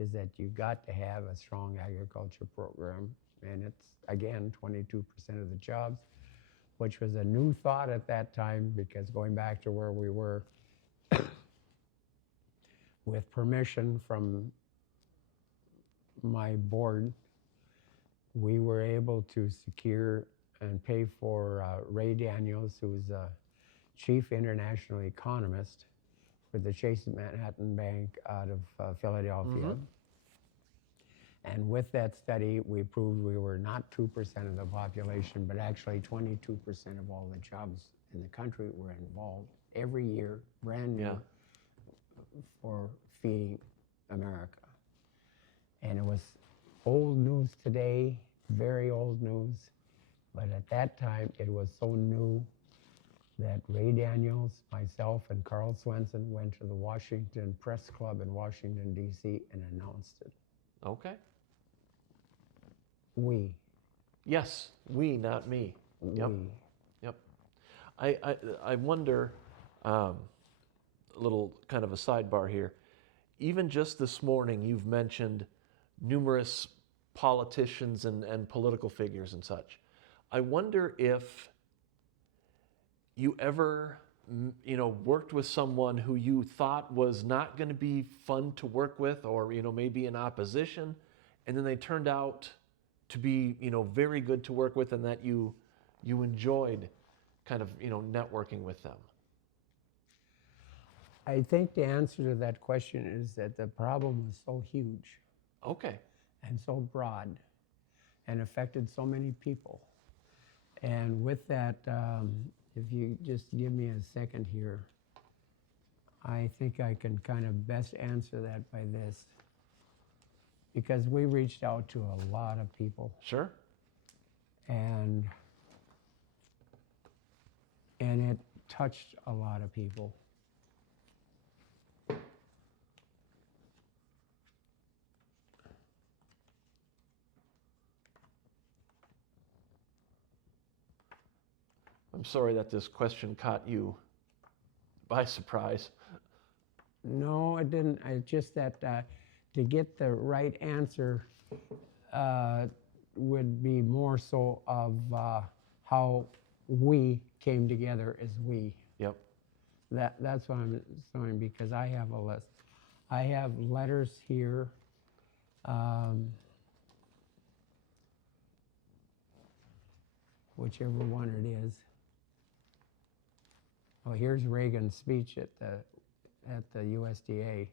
is that you got to have a strong agriculture program. And it's, again, 22% of the jobs, which was a new thought at that time, because going back to where we were, with permission from my board, we were able to secure and pay for Ray Daniels, who's a chief international economist for the Chase Manhattan Bank out of Philadelphia. Mm-hmm. And with that study, we proved we were not 2% of the population, but actually 22% of all the jobs in the country were involved every year, brand new, for feeding America. And it was old news today, very old news, but at that time it was so new that Ray Daniels, myself, and Carl Swenson went to the Washington Press Club in Washington, D.C. and announced it. Okay. We. Yes, we, not me. Yep. We. Yep. I wonder, a little kind of a sidebar here, even just this morning you've mentioned numerous politicians and political figures and such. I wonder if you ever, worked with someone who you thought was not going to be fun to work with, or, maybe in opposition, and then they turned out to be, very good to work with, and that you enjoyed kind of, networking with them. I think the answer to that question is that the problem was so huge. Okay. And so broad, and affected so many people. And with that, if you just give me a second here, I think I can kind of best answer that by this. Because we reached out to a lot of people. Sure. And it touched a lot of people. sorry that this question caught you by surprise. No, it didn't. It's just that to get the right answer would be more so of how we came together as we. Yep. That's what I'm saying, because I have a list. I have letters here. Whichever one it is. Oh, here's Reagan's speech at the USDA.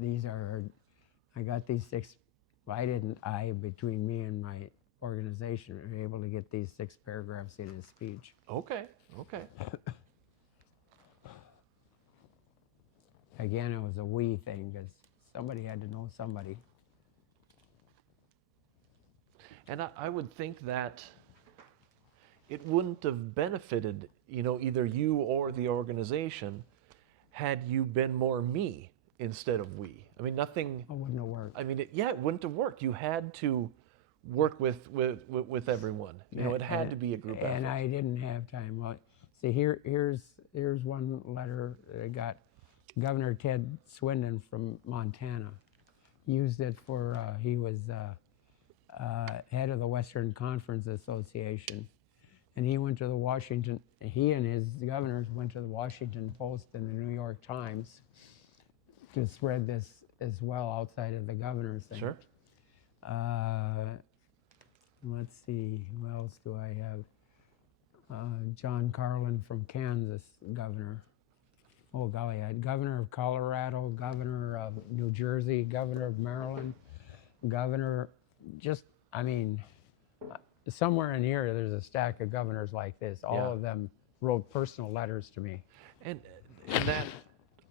These are I got these 6. Between me and my organization were able to get these 6 paragraphs in his speech. Okay. Again, it was a we thing, because somebody had to know somebody. And I would think that it wouldn't have benefited, either you or the organization had you been more me instead of we. I mean, nothing. It wouldn't have worked. I mean, it wouldn't have worked. You had to work with everyone. It had to be a group effort. And I didn't have time. Well, see, here's one letter that I got. Governor Ted Swindon from Montana used it for, he was head of the Western Conference Association. And he went to he and his governors went to the Washington Post and the New York Times to spread this as well outside of the governor's thing. Sure. Let's see, who else do I have? John Carlin from Kansas, governor. Oh golly, I had governor of Colorado, governor of New Jersey, governor of Maryland, governor, somewhere in here there's a stack of governors like this. All of them wrote personal letters to me. And that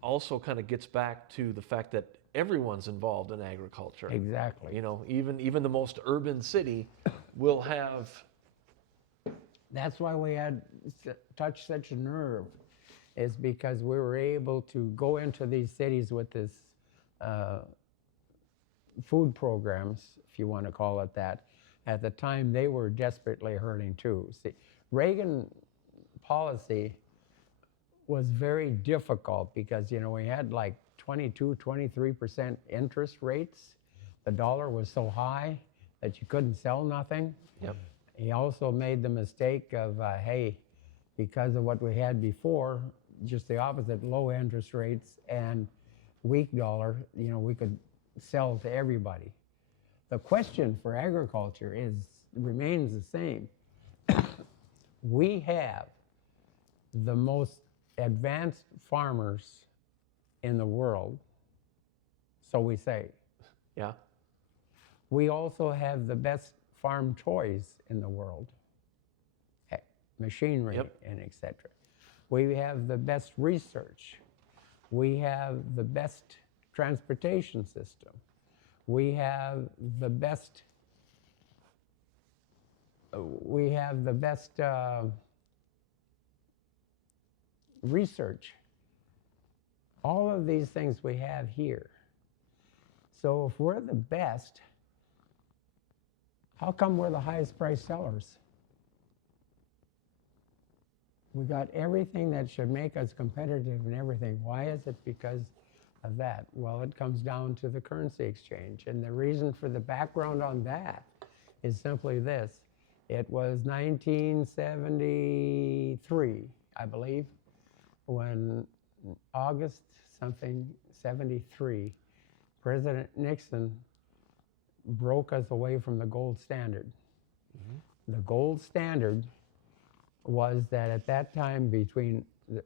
also kind of gets back to the fact that everyone's involved in agriculture. Exactly. Even the most urban city will have. That's why we had touched such a nerve, is because we were able to go into these cities with this food programs, if you want to call it that. At the time, they were desperately hurting too. See, Reagan policy was very difficult because, we had like 22, 23% interest rates. The dollar was so high that you couldn't sell nothing. Yep. He also made the mistake of, hey, because of what we had before, just the opposite, low interest rates and weak dollar, we could sell to everybody. The question for agriculture remains the same. We have the most advanced farmers in the world, so we say. Yeah. We also have the best farm toys in the world, machinery and etc. We have the best research. We have the best transportation system. We have the best. Research. All of these things we have here. So if we're the best, how come we're the highest price sellers? We got everything that should make us competitive and everything. Why is it because of that? Well, it comes down to the currency exchange. And the reason for the background on that is simply this. It was 1973, I believe, when August 73, President Nixon broke us away from the gold standard. Mm-hmm. The gold standard was that at that time, between the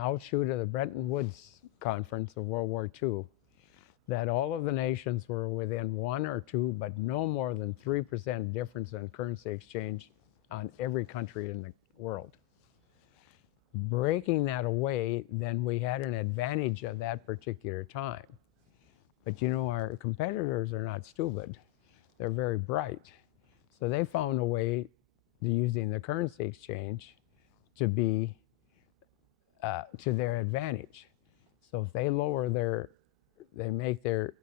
outshoot of the Bretton Woods Conference of World War II, that all of the nations were within 1 or 2, but no more than 3% difference in currency exchange on every country in the world. Breaking that away, then we had an advantage of that particular time. But our competitors are not stupid. They're very bright. So they found a way to using the currency exchange to be to their advantage. So if they make their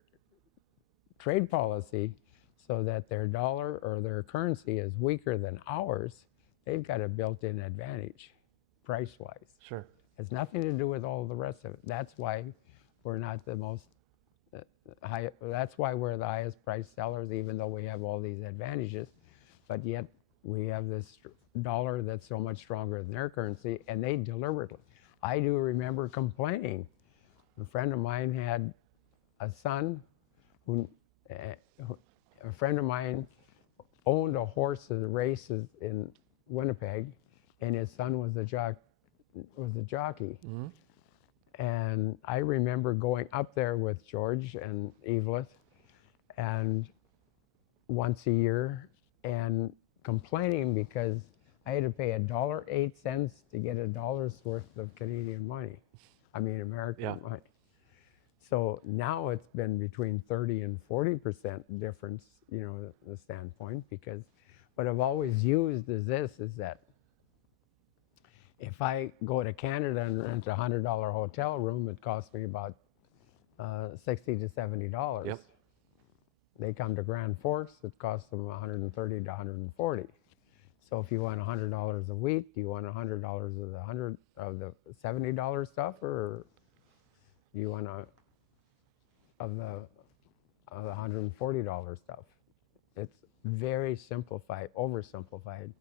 trade policy so that their dollar or their currency is weaker than ours, they've got a built-in advantage, price-wise. Sure. Has nothing to do with all the rest of it. That's why we're not the most high. That's why we're the highest price sellers, even though we have all these advantages. But yet we have this dollar that's so much stronger than their currency, and they deliberately. I do remember complaining. A friend of mine had a son who, a friend of mine owned a horse at the races in Winnipeg, and his son was a jockey. Mm-hmm. And I remember going up there with George and Evelyn, and once a year, and complaining because I had to pay $1.08 to get $1 worth of Canadian money. I mean, American money. So now it's been between 30 and 40% difference, you know, the standpoint, because what I've always used is this, is that if I go to Canada and rent a $100 hotel room, it costs me about $60 to $70. Yep. They come to Grand Forks, it costs them $130 to $140. So if you want $100 of wheat, do you want $100 of the $70 stuff, or do you want of the $140 stuff? It's very simplified, oversimplified,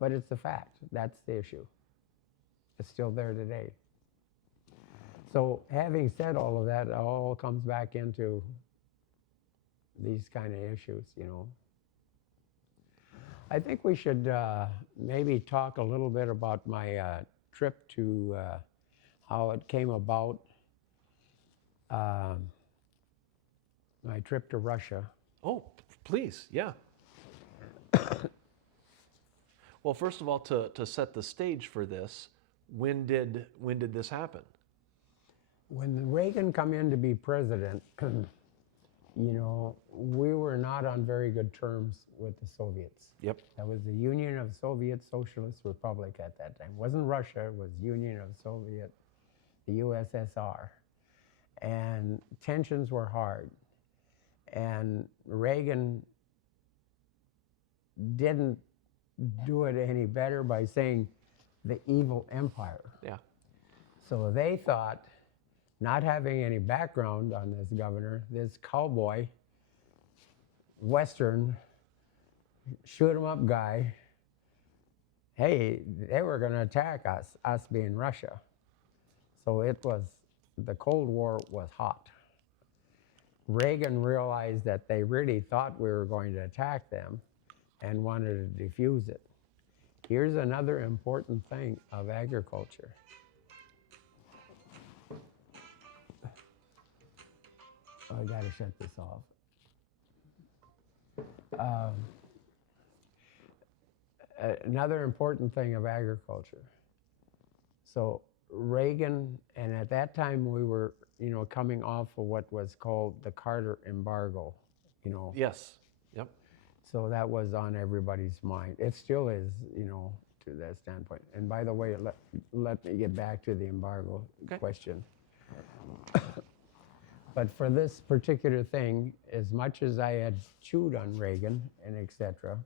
but it's a fact. That's the issue. It's still there today. So having said all of that, it all comes back into these kind of issues, you know. I think we should maybe talk a little bit about my trip to how it came about, my trip to Russia. Oh, please, yeah. Well, first of all, to set the stage for this, when did this happen? When Reagan come in to be president, you know, we were not on very good terms with the Soviets. Yep. That was the Union of Soviet Socialist Republic at that time. It wasn't Russia, it was Union of Soviet, the USSR. And tensions were hard. And Reagan didn't do it any better by saying the evil empire. Yeah. So they thought, not having any background on this governor, this cowboy, Western, shoot 'em up guy, hey, they were going to attack us being Russia. So it was, the Cold War was hot. Reagan realized that they really thought we were going to attack them and wanted to defuse it. Here's another important thing of agriculture. Oh, I gotta shut this off. Another important thing of agriculture. So Reagan, and at that time we were, you know, coming off of what was called the Carter embargo, you know. Yes. Yep. So that was on everybody's mind. It still is, you know, to that standpoint. And by the way, let me get back to the embargo question. But for this particular thing, as much as I had chewed on Reagan and et cetera,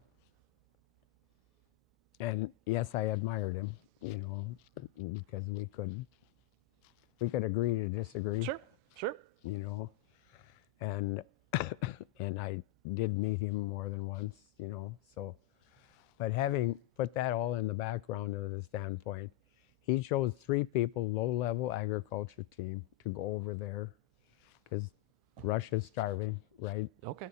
and yes, I admired him, you know, because we could agree to disagree. Sure. Sure. You know, and and I did meet him more than once, you know. So, but having put that all in the background of the standpoint, he chose 3 people, low-level agriculture team, to go over there. Because Russia's starving, right? Okay.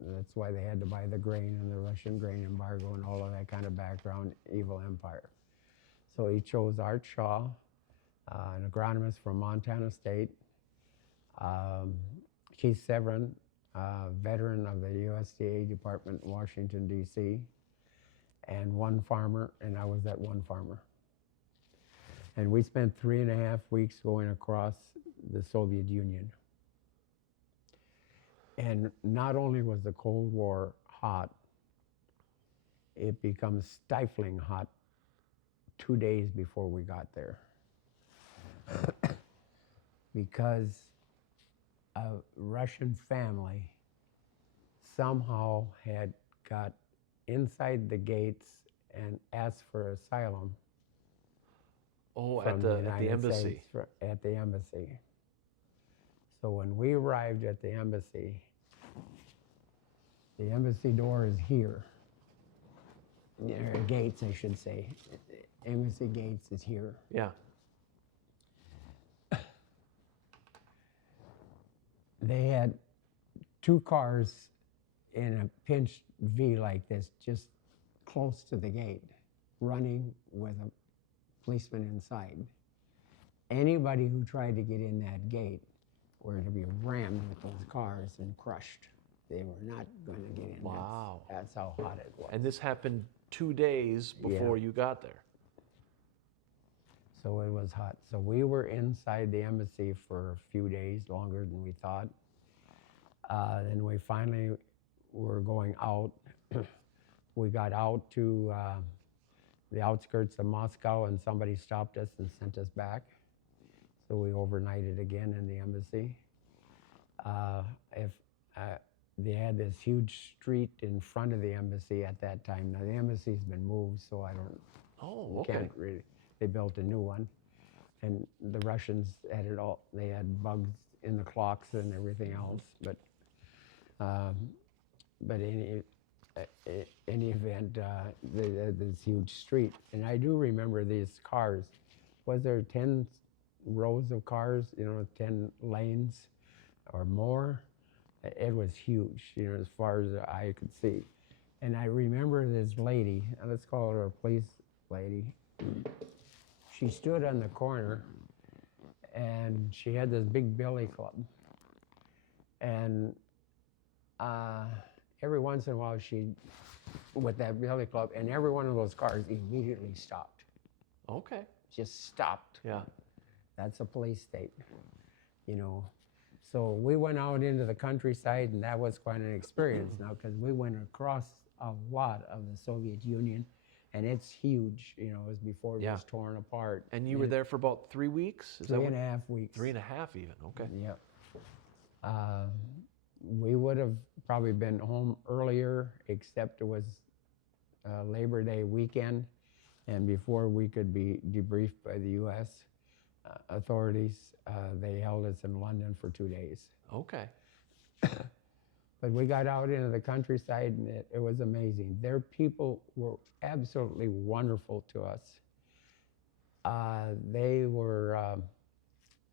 That's why they had to buy the grain and the Russian grain embargo and all of that kind of background, evil empire. So he chose Art Shaw, an agronomist from Montana State, Keith Severin, veteran of the USDA Department in Washington, D.C., and one farmer, and I was that one farmer. And we spent 3.5 weeks going across the Soviet Union. And not only was the Cold War hot, it becomes stifling hot 2 days before we got there. Because a Russian family somehow had got inside the gates and asked for asylum Oh, from at the the United embassy. States at the embassy. So when we arrived at the embassy door is here. Gates, I should say. Embassy gates is here. Yeah. They had 2 cars in a pinched V like this, just close to the gate, running with a policeman inside. Anybody who tried to get in that gate were to be rammed with those cars and crushed. They were not going to get in. Wow. That's how hot it was. And this happened 2 days before you got there. So it was hot. So we were inside the embassy for a few days, longer than we thought. Then we finally were going out. We got out to the outskirts of Moscow, and somebody stopped us and sent us back. So we overnighted again in the embassy. They had this huge street in front of the embassy at that time. Now the embassy's been moved, so I don't. Oh, okay. Can't really. They built a new one, and the Russians had it all. They had bugs in the clocks and everything else. But in any event, this huge street, and I do remember these cars. Was there 10 rows of cars? 10 lanes or more? It was huge, as far as the eye could see. And I remember this lady, let's call her a police lady. She stood on the corner, and she had this big billy club. And every once in a while, with that billy club, and every one of those cars immediately stopped. Okay. Just stopped. Yeah. That's a police state, So we went out into the countryside, and that was quite an experience now, because we went across a lot of the Soviet Union, and it's huge. It was before it was torn apart. And you were there for about 3 weeks? Is 3.5 weeks. 3.5 even, okay. Yep. We would have probably been home earlier, except it was Labor Day weekend, and before we could be debriefed by the U.S. Authorities, they held us in London for 2 days. Okay. But we got out into the countryside, and it was amazing. Their people were absolutely wonderful to us. They were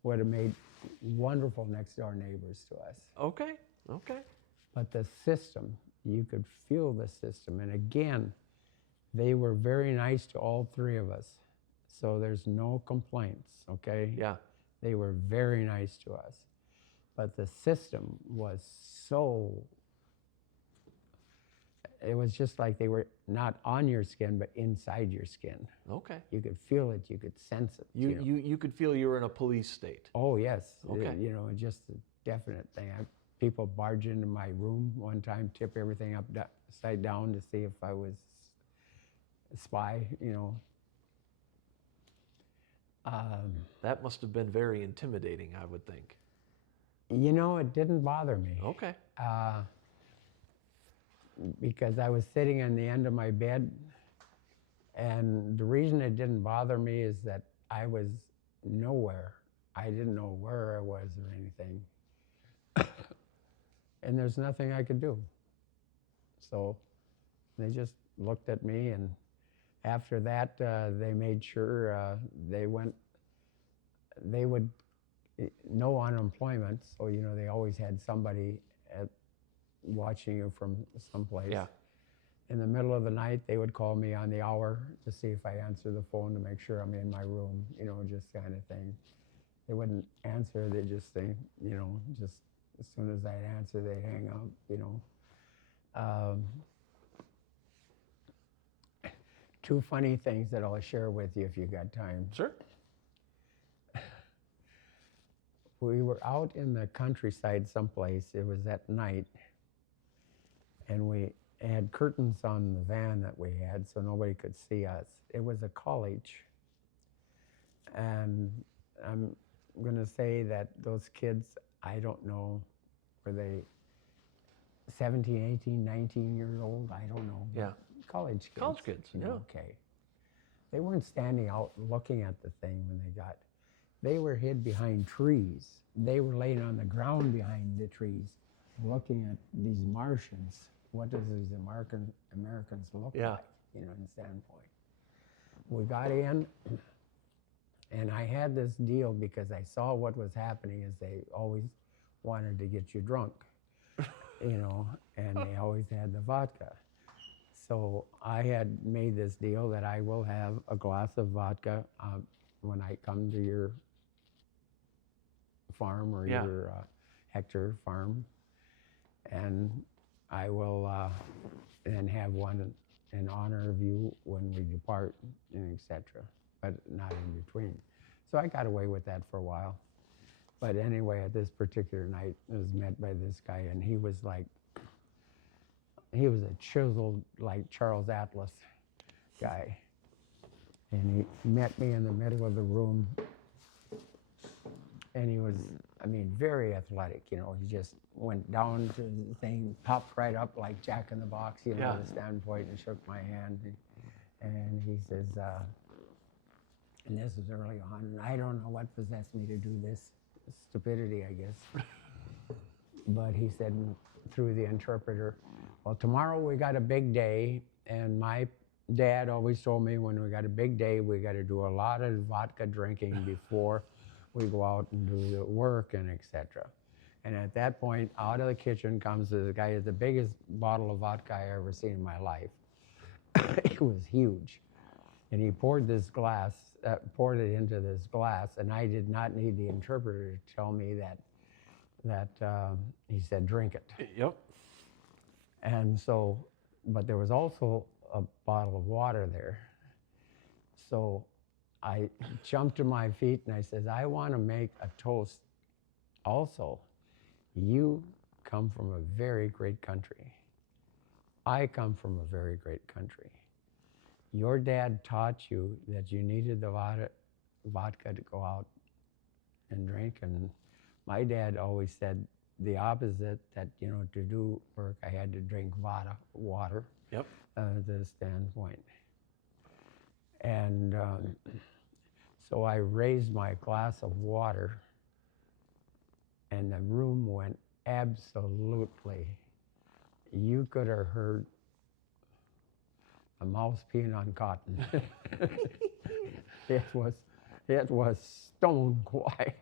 would have made wonderful next-door neighbors to us. Okay, okay. But the system, you could feel the system. And again, they were very nice to all 3 of us. So there's no complaints, okay? Yeah. They were very nice to us. But the system was it was just like they were not on your skin, but inside your skin. Okay. You could feel it, you could sense it. You could feel you were in a police state. Oh, yes. Okay. Just a definite thing. People barge into my room one time, tip everything upside down to see if I was a spy, That must have been very intimidating, I would think. It didn't bother me. Okay. Because I was sitting on the end of my bed, and the reason it didn't bother me is that I was nowhere. I didn't know where I was or anything. And there's nothing I could do. So they just looked at me, and after that, they made sure they would no unemployment. So, they always had somebody watching you from someplace. Yeah. In the middle of the night, they would call me on the hour to see if I answer the phone to make sure I'm in my room, just kind of thing. They wouldn't answer, they just think, just as soon as I'd answer, they'd hang up, 2 funny things that I'll share with you if you got time. Sure. We were out in the countryside someplace. It was at night, and we had curtains on the van that we had so nobody could see us. It was a college, and I'm going to say that those kids, I don't know, were they 17, 18, 19 years old. I don't know. Yeah. College kids. College kids, you yeah. know, okay. They weren't standing out looking at the thing when they got. They were hid behind trees. They were laying on the ground behind the trees, looking at these Martians. What does these Americans look Yeah. like? You know, in standpoint. We got in, and I had this deal because I saw what was happening. Is they always wanted to get you drunk, you know, and they always had the vodka. So I had made this deal that I will have a glass of vodka when I come to your farm or Yeah. your Hector farm, and I will then have one in honor of you when we depart, and etc. But not in between. So I got away with that for a while. But anyway, at this particular night, I was met by this guy, and he was like, he was a chiseled, like Charles Atlas guy. And he met me in the middle of the room, and he was, I mean, very athletic, you know. He just went down to the thing, popped right up like Jack in the Box, you know, Yeah. the standpoint, and shook my hand. And he says, and this was early on, and I don't know what possessed me to do this, stupidity, I guess. But he said through the interpreter, well, tomorrow we got a big day, and my dad always told me when we got a big day, we got to do a lot of vodka drinking before we go out and do the work and etc. And at that point, out of the kitchen comes this guy with the biggest bottle of vodka I ever seen in my life. It was huge. And he poured this glass, poured it into this glass, and I did not need the interpreter to tell me that he said, drink it. Yep. And so, but there was also a bottle of water there. So I jumped to my feet and I says, I want to make a toast also. You come from a very great country. I come from a very great country. Your dad taught you that you needed the vodka to go out and drink, and my dad always said the opposite, that, you know, to do work, I had to drink water. Yep. The standpoint. And so I raised my glass of water, and the room went absolutely, you could have heard a mouse peeing on cotton. It was stone quiet.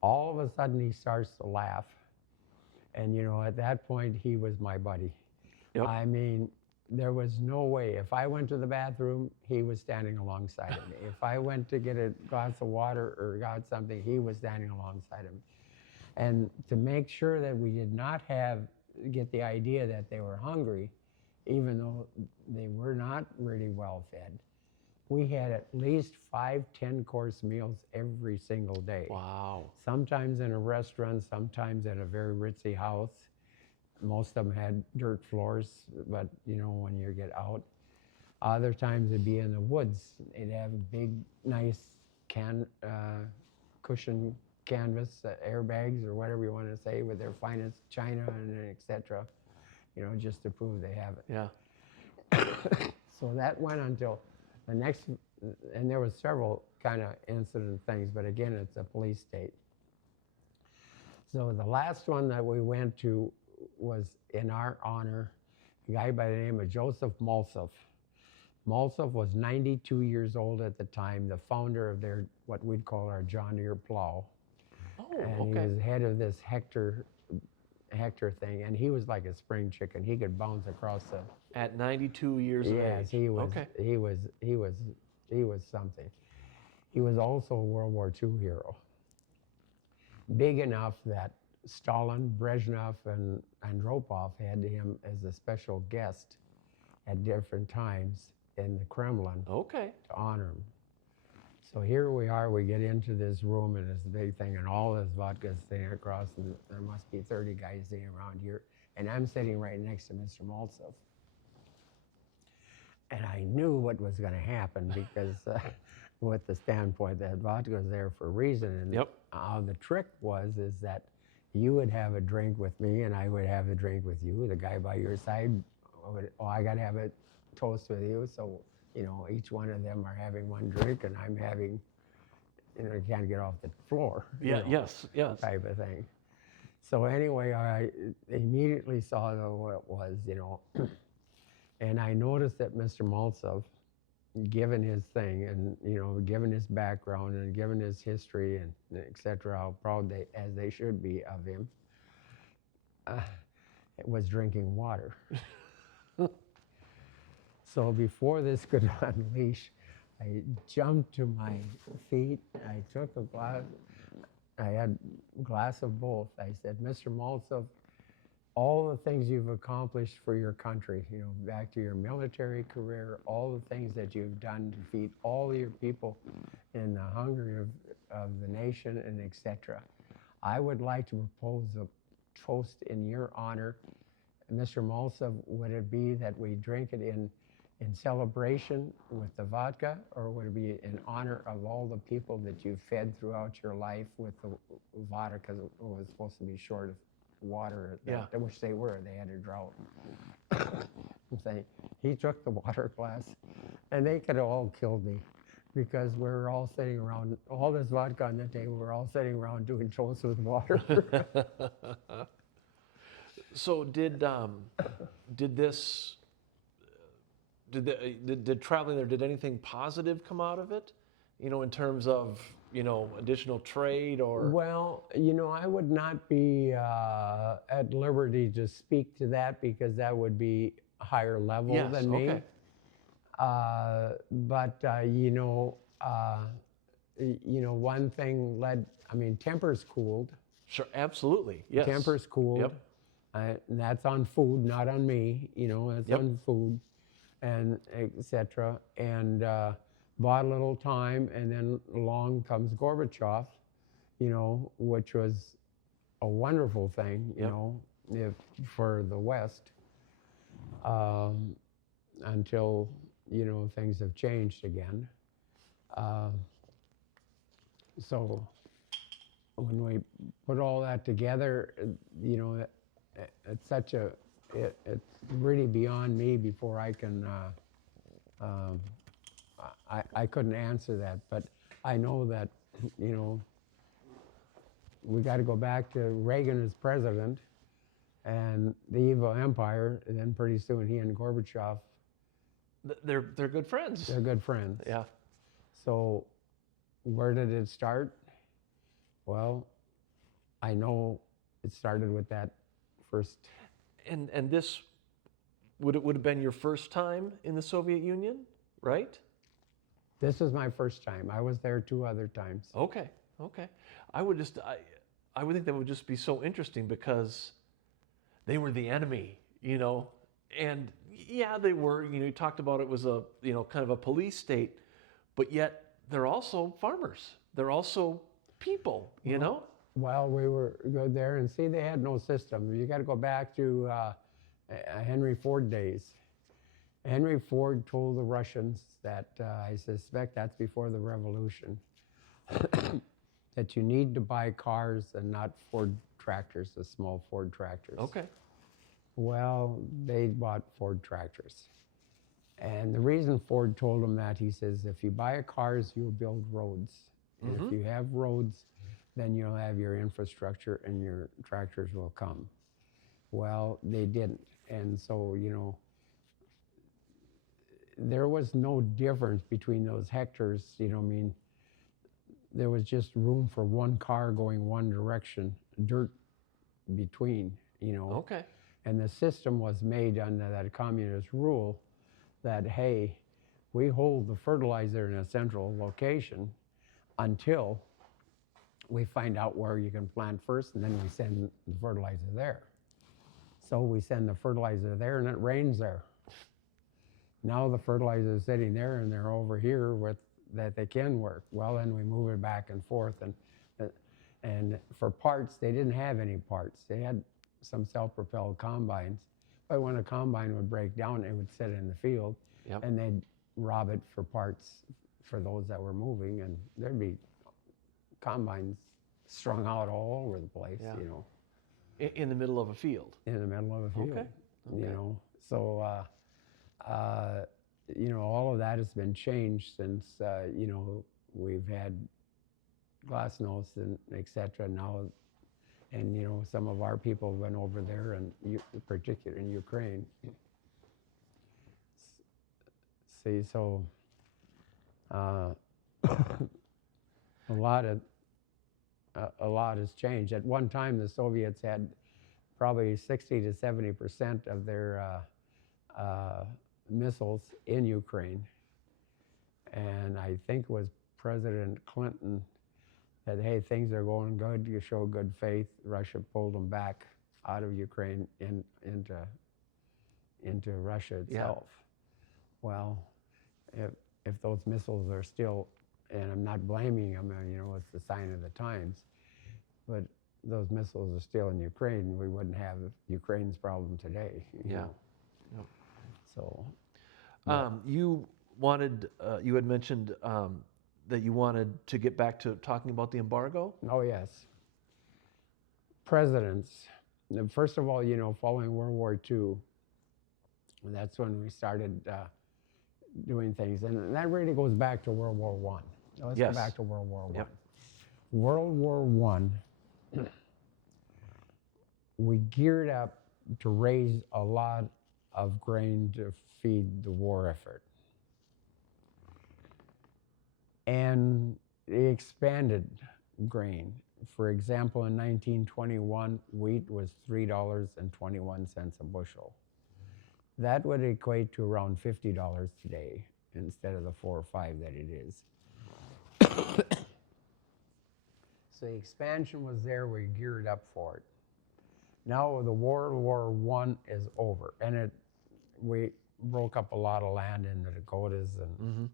All of a sudden he starts to laugh. And you know, at that point he was my buddy. Yep. I mean, there was no way. If I went to the bathroom, he was standing alongside of me. If I went to get a glass of water or got something, he was standing alongside of me. And to make sure that we did not get the idea that they were hungry, even though they were not really well fed, we had at least 5 10-course meals every single day. Wow. Sometimes in a restaurant, sometimes at a very ritzy house. Most of them had dirt floors, but you know, when you get out. Other times it'd be in the woods. They'd have a big, nice cushion canvas, airbags or whatever you want to say, with their finest china and etc. You know, just to prove they have it. Yeah. So that went until the next, and there was several kind of incident things, but again, it's a police state. So the last one that we went to was in our honor, a guy by the name of Joseph Maltseff. Maltseff was 92 years old at the time, the founder of their, what we'd call our John Deere plow. Oh, And okay. he was head of this Hector thing, and he was like a spring chicken. He could bounce across the. At 92 years of age. Yes, he was. Okay. He was something. He was also a World War II hero. Big enough that Stalin, Brezhnev, and Andropov had him as a special guest at different times in the Kremlin Okay. to honor him. So here we are, we get into this room, and it's a big thing, and all this vodka is sitting across, and there must be 30 guys sitting around here, and I'm sitting right next to Mr. Maltseff. And I knew what was going to happen because with the standpoint that vodka was there for a reason. And Yep. the trick is that you would have a drink with me and I would have a drink with you. The guy by your side would, oh, I got to have a toast with you. So, you know, each one of them are having one drink and I'm having, you know, you can't get off the floor. Yeah, you know, yes, yes. type of thing. So anyway, I immediately saw what it was, you know, and I noticed that Mr. Maltsov, given his thing and, you know, given his background and given his history and et cetera, how proud they, as they should be of him, was drinking water. So before this could unleash, I jumped to my feet. I took a glass. I had a glass of both. I said, Mr. Maltsov, all the things you've accomplished for your country, you know, back to your military career, all the things that you've done to feed all your people in the hunger of the nation and et cetera. I would like to propose a toast in your honor. Mr. Maltsov, would it be that we drink it in celebration with the vodka, or would it be in honor of all the people that you fed throughout your life with the vodka, because it was supposed to be short of water, Yeah. which they were. They had a drought. He took the water glass, and they could have all killed me, because we were all sitting around, all this vodka on the table, we're all sitting around doing toasts with water. So did traveling there, did anything positive come out of it? You know, in terms of, you know, additional trade or? Well, you know, I would not be at liberty to speak to that, because that would be a higher level Yes, than me. okay. But you know, one thing led. I mean, tempers cooled. Sure, absolutely. Yes. Tempers cooled. Yep. And that's on food, not on me. You know, it's Yep. on food, and etc. And bought a little time, and then along comes Gorbachev, you know, which was a wonderful thing, you Yep. know, for the West, until, you know, things have changed again. So when we put all that together, you know, it's such a, it's really beyond me before I can, I couldn't answer that, but I know that, you know, we got to go back to Reagan as president and the evil empire, and then pretty soon he and Gorbachev, They're good friends. they're good friends. Yeah. So where did it start? Well, I know it started with that first. And this would have been your first time in the Soviet Union, right? This was my first time. I was there 2 other times. Okay. Okay. I would think that would just be so interesting, because they were the enemy, you know, and yeah, they were, you know, you talked about it was a, you know, kind of a police state, but yet they're also farmers. They're also people, you know? Well, we were good there, and see, they had no system. You got to go back to Henry Ford days. Henry Ford told the Russians that, I suspect that's before the revolution, that you need to buy cars and not Ford tractors, the small Ford tractors. Okay. Well, they bought Ford tractors. And the reason Ford told them that, he says, if you buy cars, you'll build roads. And if you have roads, then you'll have your infrastructure and your tractors will come. Well, they didn't. And so, you know, there was no difference between those hectares, you know, I mean, there was just room for one car going one direction, dirt between, you know. Okay. And the system was made under that communist rule that, hey, we hold the fertilizer in a central location until we find out where you can plant first, and then we send the fertilizer there. So we send the fertilizer there, and it rains there. Now the fertilizer is sitting there, and they're over here with that they can work. Well, then we move it back and forth, and for parts, they didn't have any parts. They had some self-propelled combines, but when a combine would break down, it would sit in the field, Yep. and they'd rob it for parts for those that were moving, and there'd be combines strung out all over the place, Yeah. you know. In the middle of a field. in the middle of a field. Okay. You know, so you know, all of that has been changed since you know, we've had glasnost and etc. now, and you know, some of our people went over there, and particularly in Ukraine. See, so a lot has changed. At one time, the Soviets had probably 60 to 70% of their missiles in Ukraine, and I think it was President Clinton that, hey, things are going good, you show good faith. Russia pulled them back out of Ukraine into Russia itself. Well, if those missiles are still, and I'm not blaming them, you know, it's the sign of the times, but those missiles are still in Ukraine, we wouldn't have Ukraine's problem today. You know? Yep. So, you wanted, you had mentioned that you wanted to get back to talking about the embargo? oh yes. Presidents, first of all, you know, following World War II, that's when we started doing things, and that really goes back to World War I. Let's Yes. go back to World War I. Yep. World War I, we geared up to raise a lot of grain to feed the war effort. And they expanded grain. For example, in 1921, wheat was $3.21 a bushel. That would equate to around $50 today instead of the $4 or $5 that it is. So the expansion was there, we geared up for it. Now the World War I is over, and we broke up a lot of land in the Dakotas and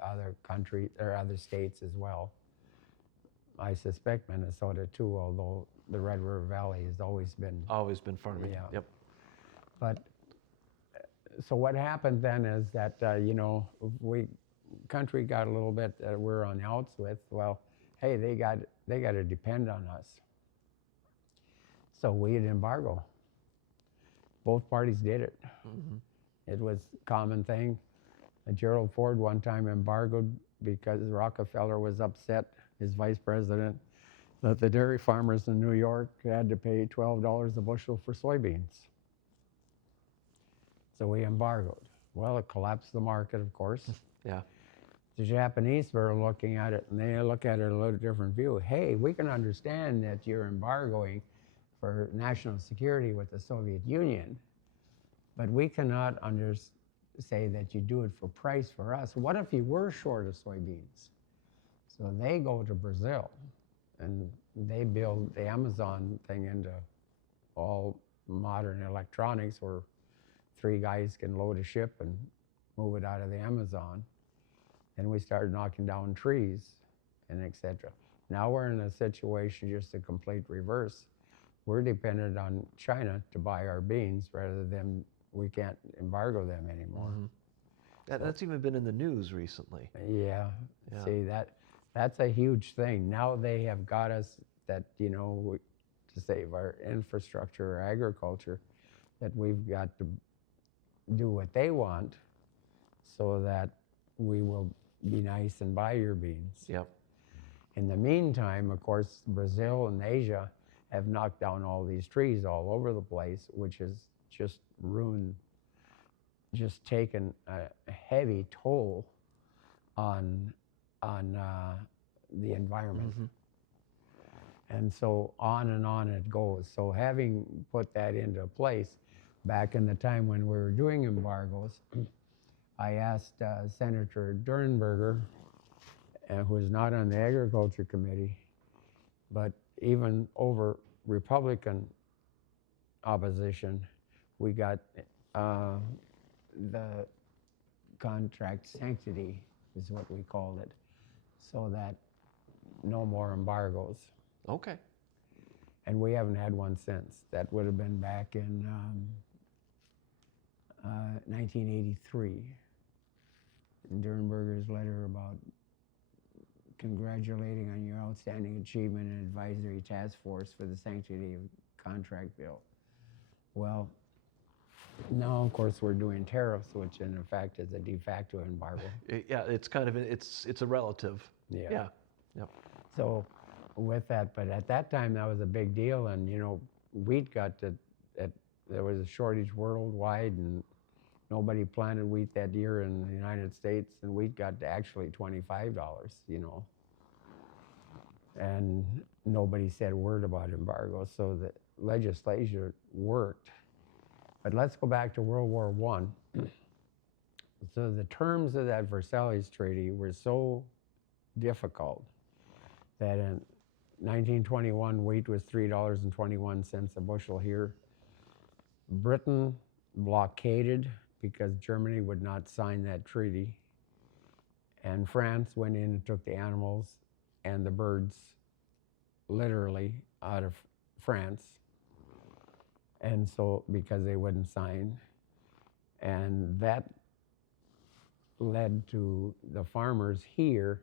other countries or other states as well. I suspect Minnesota too, although the Red River Valley has always been farming. Yeah. Yep. But so what happened then is that you know, country got a little bit that we're on the outs with. Well, hey, they got to depend on us. So we had embargo. Both parties did it. It was a common thing. Gerald Ford one time embargoed because Rockefeller was upset, his vice president, that the dairy farmers in New York had to pay $12 a bushel for soybeans. So we embargoed. Well, it collapsed the market, of course. Yeah. The Japanese were looking at it, and they look at it a little different view. Hey, we can understand that you're embargoing for national security with the Soviet Union, but we cannot say that you do it for price for us. What if you were short of soybeans? So they go to Brazil, and they build the Amazon thing into all modern electronics where 3 guys can load a ship and move it out of the Amazon. And we started knocking down trees and etc. Now we're in a situation just a complete reverse. We're dependent on China to buy our beans rather than we can't embargo them anymore. That's even been in the news recently. Yeah. See, that's a huge thing. Now they have got us that, you know, to save our infrastructure or agriculture, that we've got to do what they want so that we will be nice and buy your beans. Yep. In the meantime, of course, Brazil and Asia have knocked down all these trees all over the place, which has just ruined, just taken a heavy toll on the environment. And so on and on it goes. So having put that into place, back in the time when we were doing embargoes, I asked Senator Durenberger, who is not on the Agriculture Committee, but even over Republican opposition, we got the contract sanctity, is what we called it, so that no more embargoes. Okay. And we haven't had one since. That would have been back in 1983. In Durenberger's letter about congratulating on your outstanding achievement in advisory task force for the sanctity of contract bill. Well, now, of course, we're doing tariffs, which in effect is a de facto embargo. Yeah, it's kind of, it's a relative. Yeah. Yeah. Yep. So with that, but at that time, that was a big deal. And, you know, wheat got to, there was a shortage worldwide, and nobody planted wheat that year in the United States, and wheat got to actually $25, you know. And nobody said a word about embargo, so the legislature worked. But let's go back to World War I. So the terms of that Versailles Treaty were so difficult that in 1921, wheat was $3.21 a bushel here. Britain blockaded because Germany would not sign that treaty. And France went in and took the animals and the birds literally out of France. And so, because they wouldn't sign. And that led to the farmers here,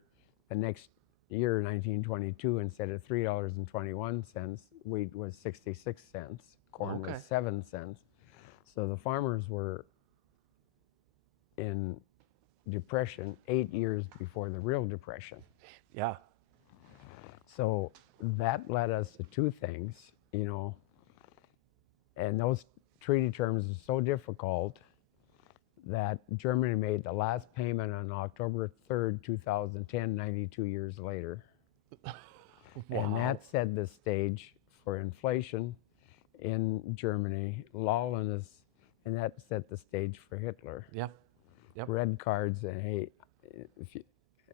the next year, 1922, instead of $3.21, wheat was 66 cents, corn was 7 cents. So the farmers were in depression 8 years before the real depression. Yeah. So that led us to two things, you know, and those treaty terms are so difficult that Germany made the last payment on October 3rd, 2010, 92 years later. Wow. And that set the stage for inflation in Germany, lawlessness, and that set the stage for Hitler. Yeah. Yep. Red cards, and hey,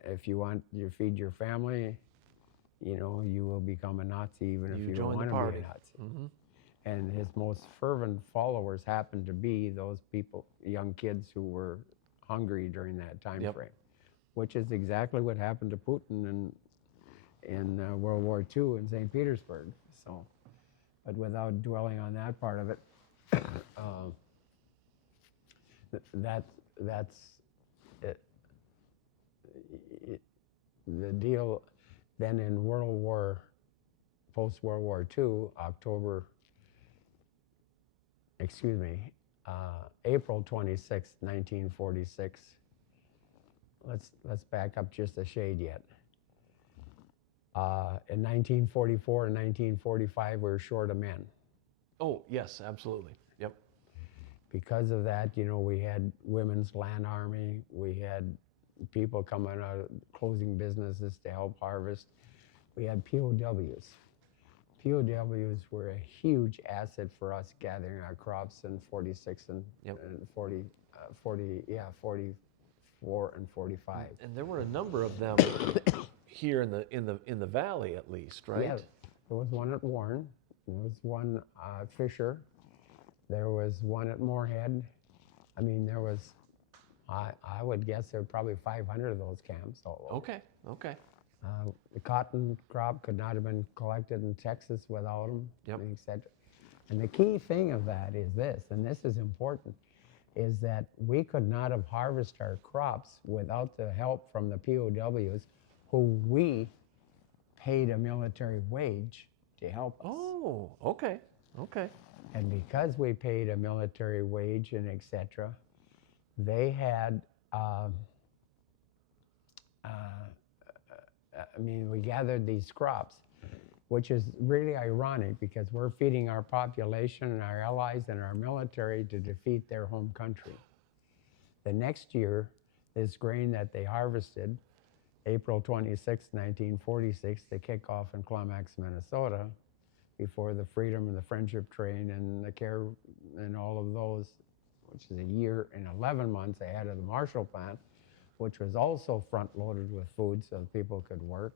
if you want to feed your family, you know, you will become a Nazi even if you don't want to be a Nazi. Mm-hmm. And his most fervent followers happened to be those people, young kids who were hungry during that time frame, which is exactly what happened to Putin in World War II in St. Petersburg. So, but without dwelling on that part of it, that's it. The deal then in post-World War II, April 26, 1946. Let's back up just a shade yet. In 1944 and 1945, we were short of men. Oh, yes, absolutely. Yep. Because of that, you know, we had Women's Land Army, we had people coming out, closing businesses to help harvest. We had POWs. POWs were a huge asset for us gathering our crops in 46 and, and 44 and 45. And there were a number of them here in the valley, at least, right? Yeah, there was one at Warren. There was one Fisher. There was one at Moorhead. I mean, there was, I would guess there were probably 500 of those camps all over. Okay, okay. The cotton crop could not have been collected in Texas without them, etc. And the key thing of that is this, and this is important, is that we could not have harvested our crops without the help from the POWs, who we paid a military wage to help us. Oh, okay, okay. And because we paid a military wage and etc., they had, we gathered these crops, which is really ironic because we're feeding our population and our allies and our military to defeat their home country. The next year, this grain that they harvested, April 26, 1946, they kick off in Climax, Minnesota, before the Freedom and the Friendship Train and the CARE and all of those, which is a year and 11 months ahead of the Marshall Plan, which was also front-loaded with food so people could work.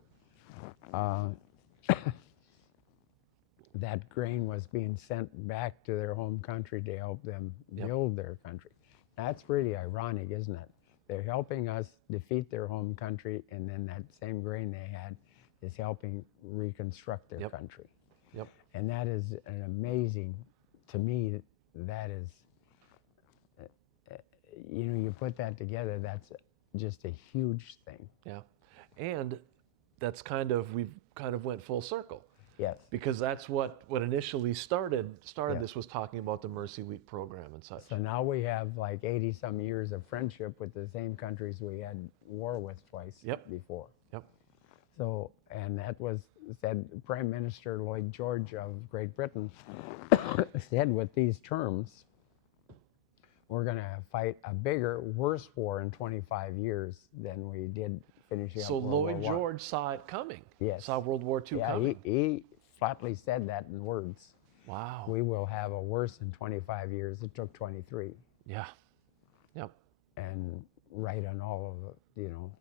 That grain was being sent back to their home country to help them build their country. That's really ironic, isn't it? They're helping us defeat their home country, and then that same grain they had is helping reconstruct their country. Yep. And that is an amazing, to me, that is, you put that together, that's just a huge thing. Yeah. And that's we've kind of went full circle. Yes. Because that's what initially started Yeah. this was talking about the Mercy Wheat program and such. So now we have like 80 some years of friendship with the same countries we had war with twice Yep. before. Yep. So, and that was said, Prime Minister Lloyd George of Great Britain said with these terms, we're going to fight a bigger, worse war in 25 years than we did finishing up So World Lloyd War I. George saw it coming. Yes. Saw World War II Yeah, coming. he flatly said that in words. Wow. We will have a worse in 25 years. It took 23. Yeah. Yep. And right on all of it, you know.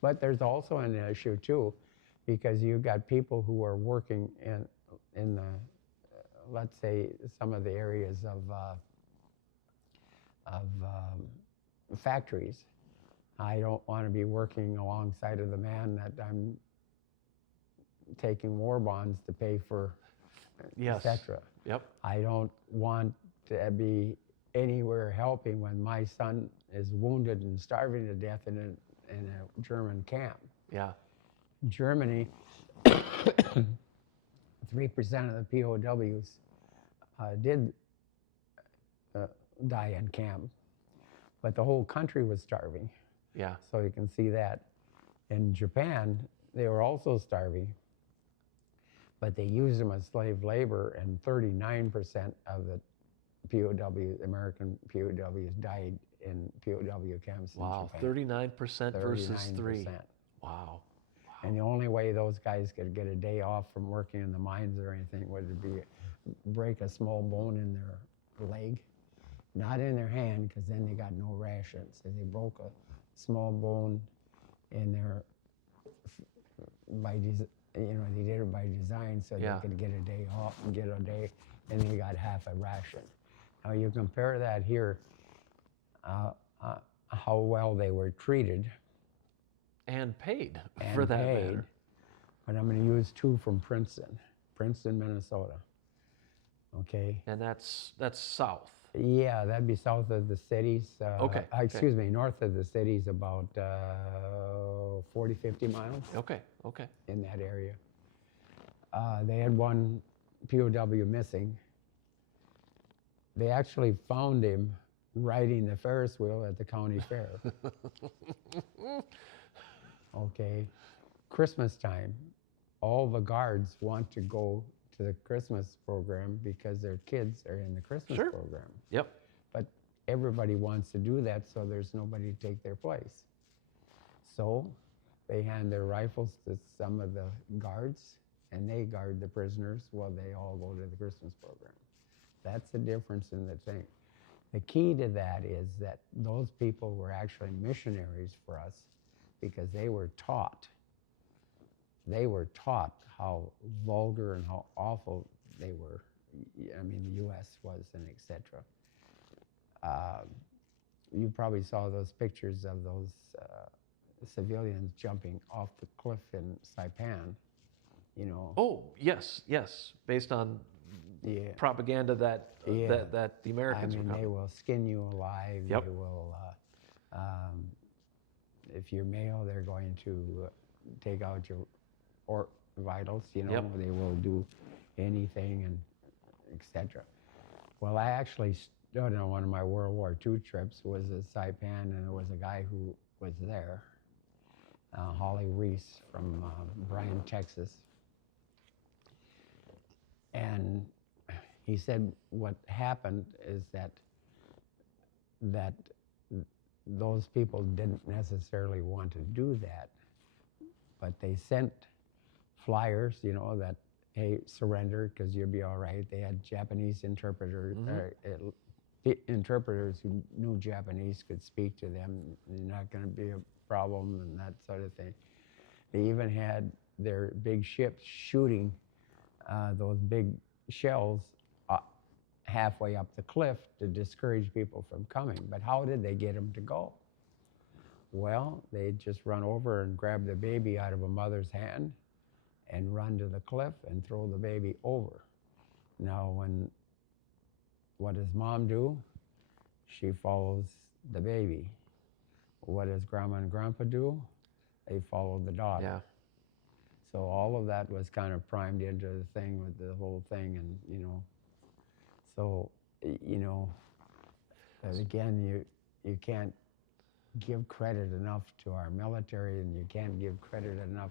But there's also an issue too, because you've got people who are working in the, let's say, some of the areas of factories. I don't want to be working alongside of the man that I'm taking war bonds to pay for, Yes. etc. Yep. I don't want to be anywhere helping when my son is wounded and starving to death in a German camp. Yeah. Germany, 3% of the POWs did die in camp, but the whole country was starving. Yeah. So you can see that. In Japan, they were also starving, but they used them as slave labor, and 39% of the POWs, American POWs, died in POW camps in Wow. Japan. 39% versus 3. 39%. Wow. And the only way those guys could get a day off from working in the mines or anything would be break a small bone in their leg, not in their hand, because then they got no rations. So they broke a small bone in their, they did it by design so Yeah. they could get a day off and get a day, and they got half a ration. Now you compare that here, how well they were treated. And paid And for that paid. matter. But I'm going to use two from Princeton, Minnesota. Okay. And that's south. Yeah, that'd be south of the cities. Okay, Excuse me, north of the cities, about 40, 50 miles Okay. Okay. in that area. They had one POW missing. They actually found him riding the Ferris wheel at the county fair. Okay, Christmas time, all the guards want to go to the Christmas program because their kids are in the Christmas Sure. program. Yep. But everybody wants to do that, so there's nobody to take their place. So they hand their rifles to some of the guards, and they guard the prisoners while they all go to the Christmas program. That's the difference in the thing. The key to that is that those people were actually missionaries for us, because they were taught how vulgar and how awful they were. I mean, the U.S. was, and etc. You probably saw those pictures of those civilians jumping off the cliff in Saipan, you know. Oh, yes, yes. Based on Yeah. propaganda that Yeah. that the Americans I mean, were they coming. will skin you alive. Yep. They will, if you're male, they're going to take out your vitals. You know, Yep. they will do anything, and etc. Well, I actually stood on one of my World War II trips. Was at Saipan, and there was a guy who was there, Holly Reese from Bryan, Texas, and he said what happened is that those people didn't necessarily want to do that, but they sent flyers, you know, that, hey, surrender because you'll be all right. They had Japanese interpreters, interpreters who knew Japanese, could speak to them. You're not going to be a problem and that sort of thing. They even had their big ships shooting those big shells halfway up the cliff to discourage people from coming. But how did they get them to go? Well, they just run over and grab the baby out of a mother's hand and run to the cliff and throw the baby over. Now, what does mom do? She follows the baby. What does grandma and grandpa do? They follow the daughter. Yeah. So all of that was kind of primed into the thing with the whole thing, and so but again, you can't give credit enough to our military, and you can't give credit enough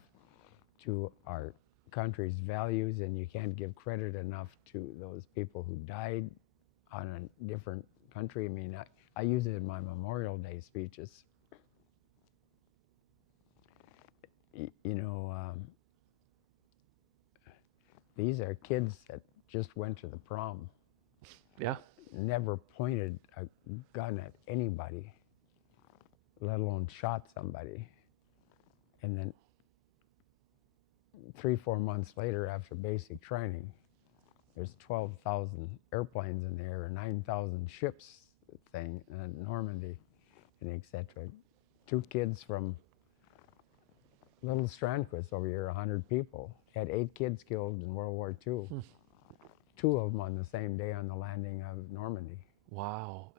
to our country's values, and you can't give credit enough to those people who died on a different country. I mean, I use it in my Memorial Day speeches. These are kids that just went to the prom. Yeah. Never pointed a gun at anybody, let alone shot somebody. And then 3-4 months later, after basic training, there's 12,000 airplanes in the air, and 9,000 ships thing in Normandy, and etc. 2 kids from Little Strandquist over here, 100 people, had 8 kids killed in World War II. 2 of them on the same day on the landing of Normandy. Wow.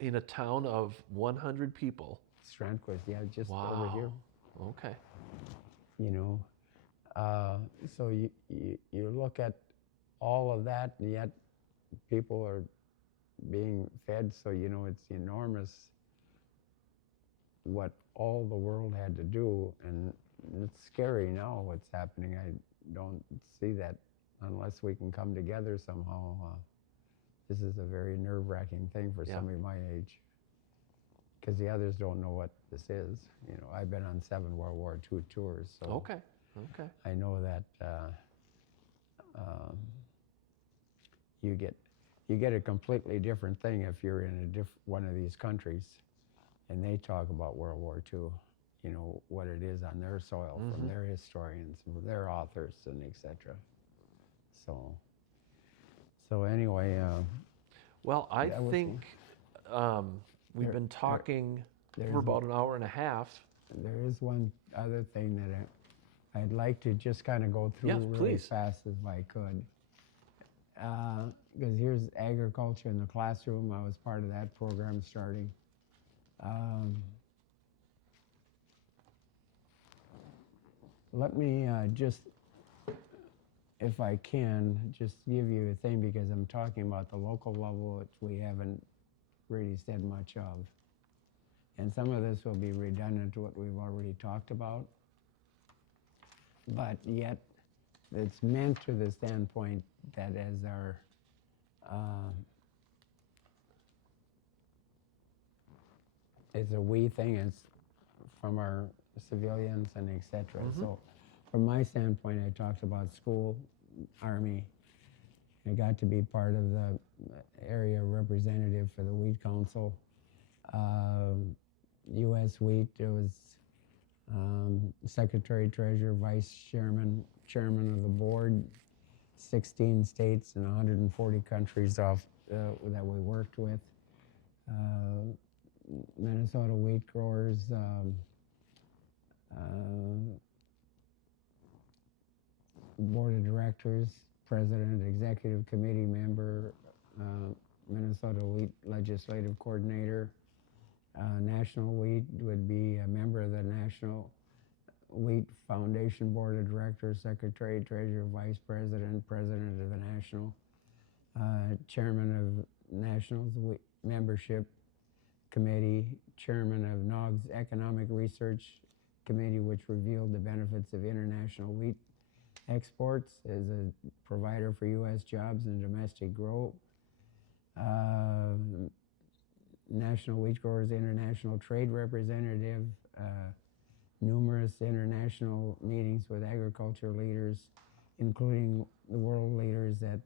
In a town of 100 people. Strandquist, yeah, just Wow. over here. Okay. So you look at all of that, and yet people are being fed, so it's enormous what all the world had to do, and it's scary now what's happening. I don't see that unless we can come together somehow. This is a very nerve-wracking thing for somebody my age, because the others don't know what this is. I've been on 7 World War II tours, so Okay. I know that you get a completely different thing if you're in one of these countries, and they talk about World War II. What it is on their soil, from their historians, from their authors, and etc. So anyway. Well, I think we've been talking for about an hour and a half. There is one other thing that I'd like to just kind of go through really fast as I could. Because here's agriculture in the classroom. I was part of that program starting. Let me just, if I can, just give you a thing, because I'm talking about the local level, which we haven't really said much of. And some of this will be redundant to what we've already talked about, but yet it's meant to the standpoint that as our it's a we thing, it's from our civilians and etc. So from my standpoint, I talked about school, Army. I got to be part of the area representative for the Wheat Council. U.S. Wheat, it was secretary, treasurer, vice chairman, chairman of the board, 16 states and 140 countries that we worked with. Minnesota wheat growers, board of directors, president, executive committee member, Minnesota wheat legislative coordinator. National Wheat would be a member of the National Wheat Foundation Board of Directors, secretary, treasurer, vice president, president of the National, chairman of National's Wheat Membership Committee, chairman of NOG's Economic Research Committee, which revealed the benefits of international wheat exports as a provider for U.S. jobs and domestic growth. National Wheat Growers International Trade Representative, numerous international meetings with agriculture leaders, including the world leaders at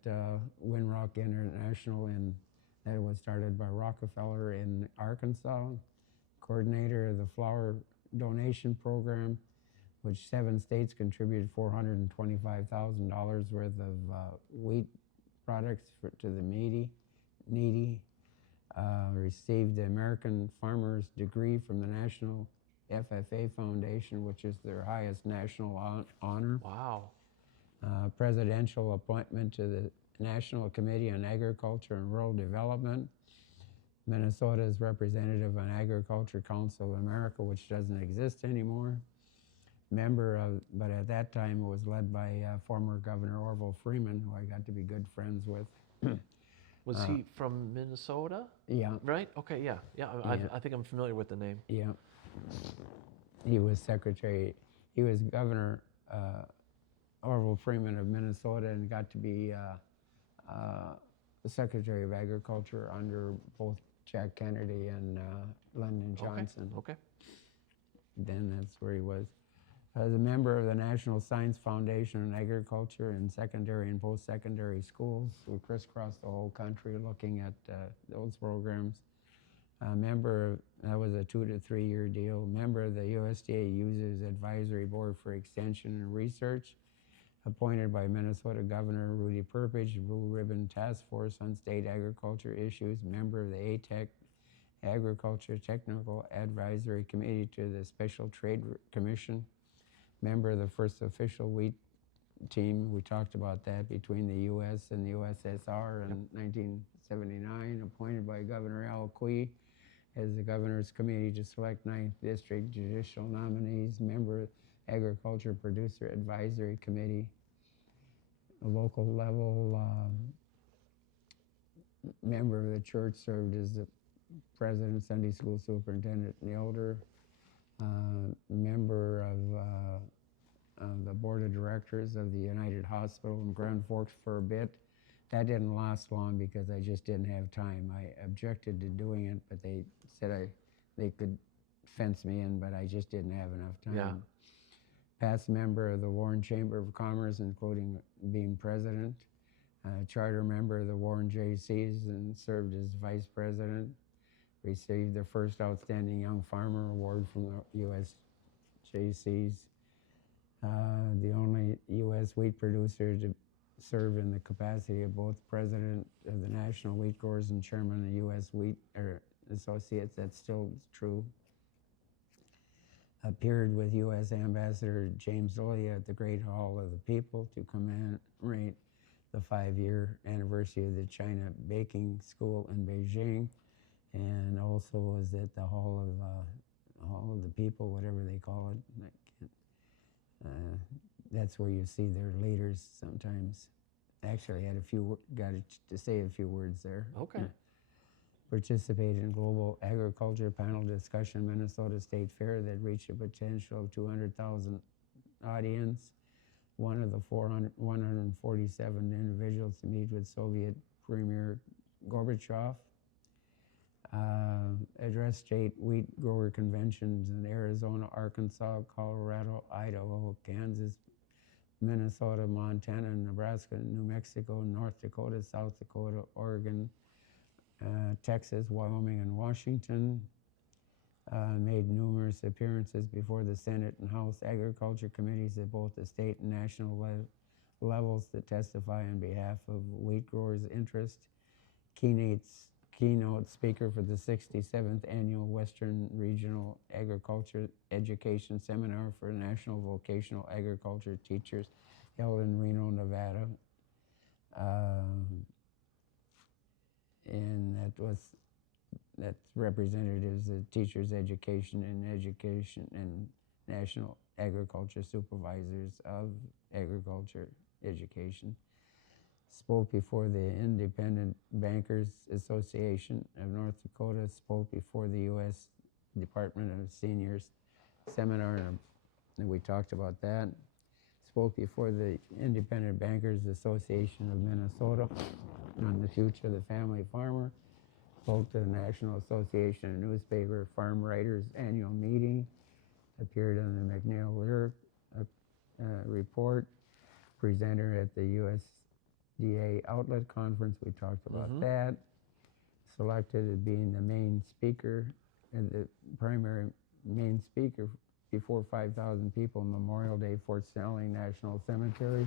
Winrock International, and that was started by Rockefeller in Arkansas, coordinator of the flour donation program, which 7 states contributed $425,000 worth of wheat products to the needy. Received the American Farmer's Degree from the National FFA Foundation, which is their highest national honor. Wow. Presidential appointment to the National Committee on Agriculture and Rural Development. Minnesota's representative on Agriculture Council of America, which doesn't exist anymore. member of, but at that time it was led by former Governor Orville Freeman, who I got to be good friends with. Was he from Minnesota? Yeah, Right? Okay, yeah. I think I'm familiar with the name. yeah. He was secretary. He was Governor Orville Freeman of Minnesota, and got to be the Secretary of Agriculture under both Jack Kennedy and Lyndon Johnson. Okay. Then that's where he was. As a member of the National Science Foundation on Agriculture in secondary and post-secondary schools, we crisscrossed the whole country looking at those programs. Member, that was a 2 to 3 year deal. Member of the USDA Users Advisory Board for Extension and Research, appointed by Minnesota Governor Rudy Perpich, Blue Ribbon Task Force on State Agriculture Issues. Member of the ATEC Agriculture Technical Advisory Committee to the Special Trade Commission. Member of the first official wheat team. We talked about that between the U.S. and the USSR in 1979. Appointed by Governor Al Quie as the Governor's Committee to select 9th District judicial nominees. Member of Agriculture Producer Advisory Committee. A local level member of the church, served as the president, Sunday school superintendent, and the elder. Member of the board of directors of the United Hospital in Grand Forks for a bit. That didn't last long because I just didn't have time. I objected to doing it, but they said they could fence me in, but I just didn't have enough time. Yeah. Past member of the Warren Chamber of Commerce, including being president. Charter member of the Warren JCs and served as vice president. Received the first Outstanding Young Farmer Award from the USJCs. The only U.S. wheat producer to serve in the capacity of both president of the National Wheat Growers and chairman of the U.S. Wheat Associates. That's still true. Appeared with U.S. Ambassador James Loya at the Great Hall of the People to commemorate the 5-year anniversary of the China Baking School in Beijing, and also was at the Hall of the People, whatever they call it. That's where you see their leaders sometimes. Actually, had got to say a few words there. Okay. Participated in Global Agriculture Panel Discussion Minnesota State Fair that reached a potential of 200,000 audience. One of the 147 individuals to meet with Soviet Premier Gorbachev. Addressed state wheat grower conventions in Arizona, Arkansas, Colorado, Idaho, Kansas, Minnesota, Montana, Nebraska, New Mexico, North Dakota, South Dakota, Oregon, Texas, Wyoming, and Washington. Made numerous appearances before the Senate and House Agriculture Committees at both the state and national levels to testify on behalf of wheat growers' interest. Keynote speaker for the 67th Annual Western Regional Agriculture Education Seminar for National Vocational Agriculture Teachers held in Reno, Nevada. And that's representatives of teachers' education and national agriculture supervisors of agriculture education. Spoke before the Independent Bankers Association of North Dakota, spoke before the U.S. Department of Seniors seminar, and we talked about that. Spoke before the Independent Bankers Association of Minnesota on the future of the family farmer. Spoke to the National Association of Newspaper Farm Writers annual meeting. Appeared on the McNeil Lyric report. Presenter at the USDA Outlet Conference. We talked about that. Selected as being the main speaker and the primary main speaker before 5,000 people Memorial Day, Fort Snelling National Cemetery.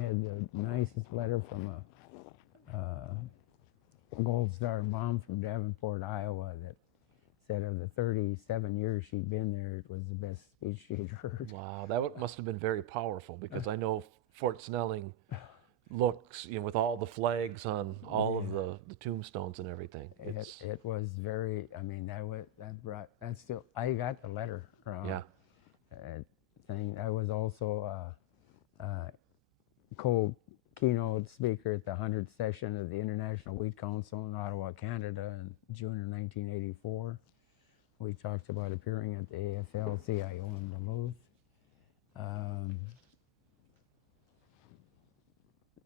Had the nicest letter from a Gold Star mom from Davenport, Iowa, that said of the 37 years she'd been there, it was the best speech she'd heard. Wow, that must have been very powerful, because I know Fort Snelling looks, with all the flags on all of the tombstones and everything. It was very, I mean, that still, I got the letter. thing. I was also keynote speaker at the 100th session of the International Wheat Council in Ottawa, Canada in June of 1984. We talked about appearing at the AFL-CIO in Duluth.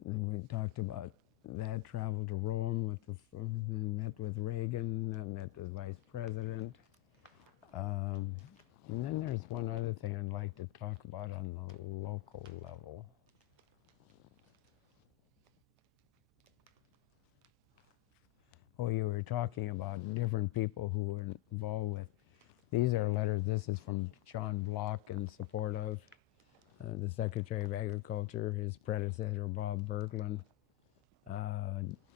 And we talked about that, traveled to Rome, met with Reagan, met with Vice President. And then there's one other thing I'd like to talk about on the local level. Oh, you were talking about different people who were involved with. These are letters. This is from John Block in support of the Secretary of Agriculture, his predecessor, Bob Berglund,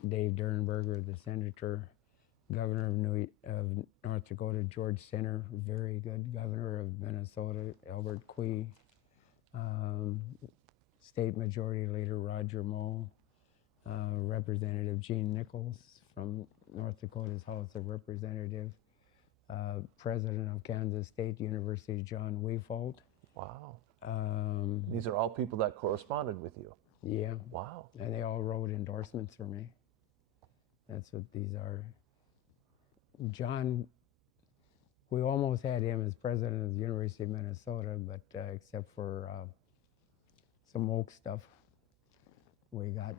Dave Dernberger, the Senator, Governor of North Dakota, George Sinner, very good. Governor of Minnesota, Albert Quee, State Majority Leader Roger Moe, Representative Gene Nichols from North Dakota's House of Representatives, President of Kansas State University, John Weefold. Wow. These are all people that corresponded with you. Yeah. Wow. And they all wrote endorsements for me. That's what these are. John, we almost had him as president of the University of Minnesota, but except for some woke stuff, we got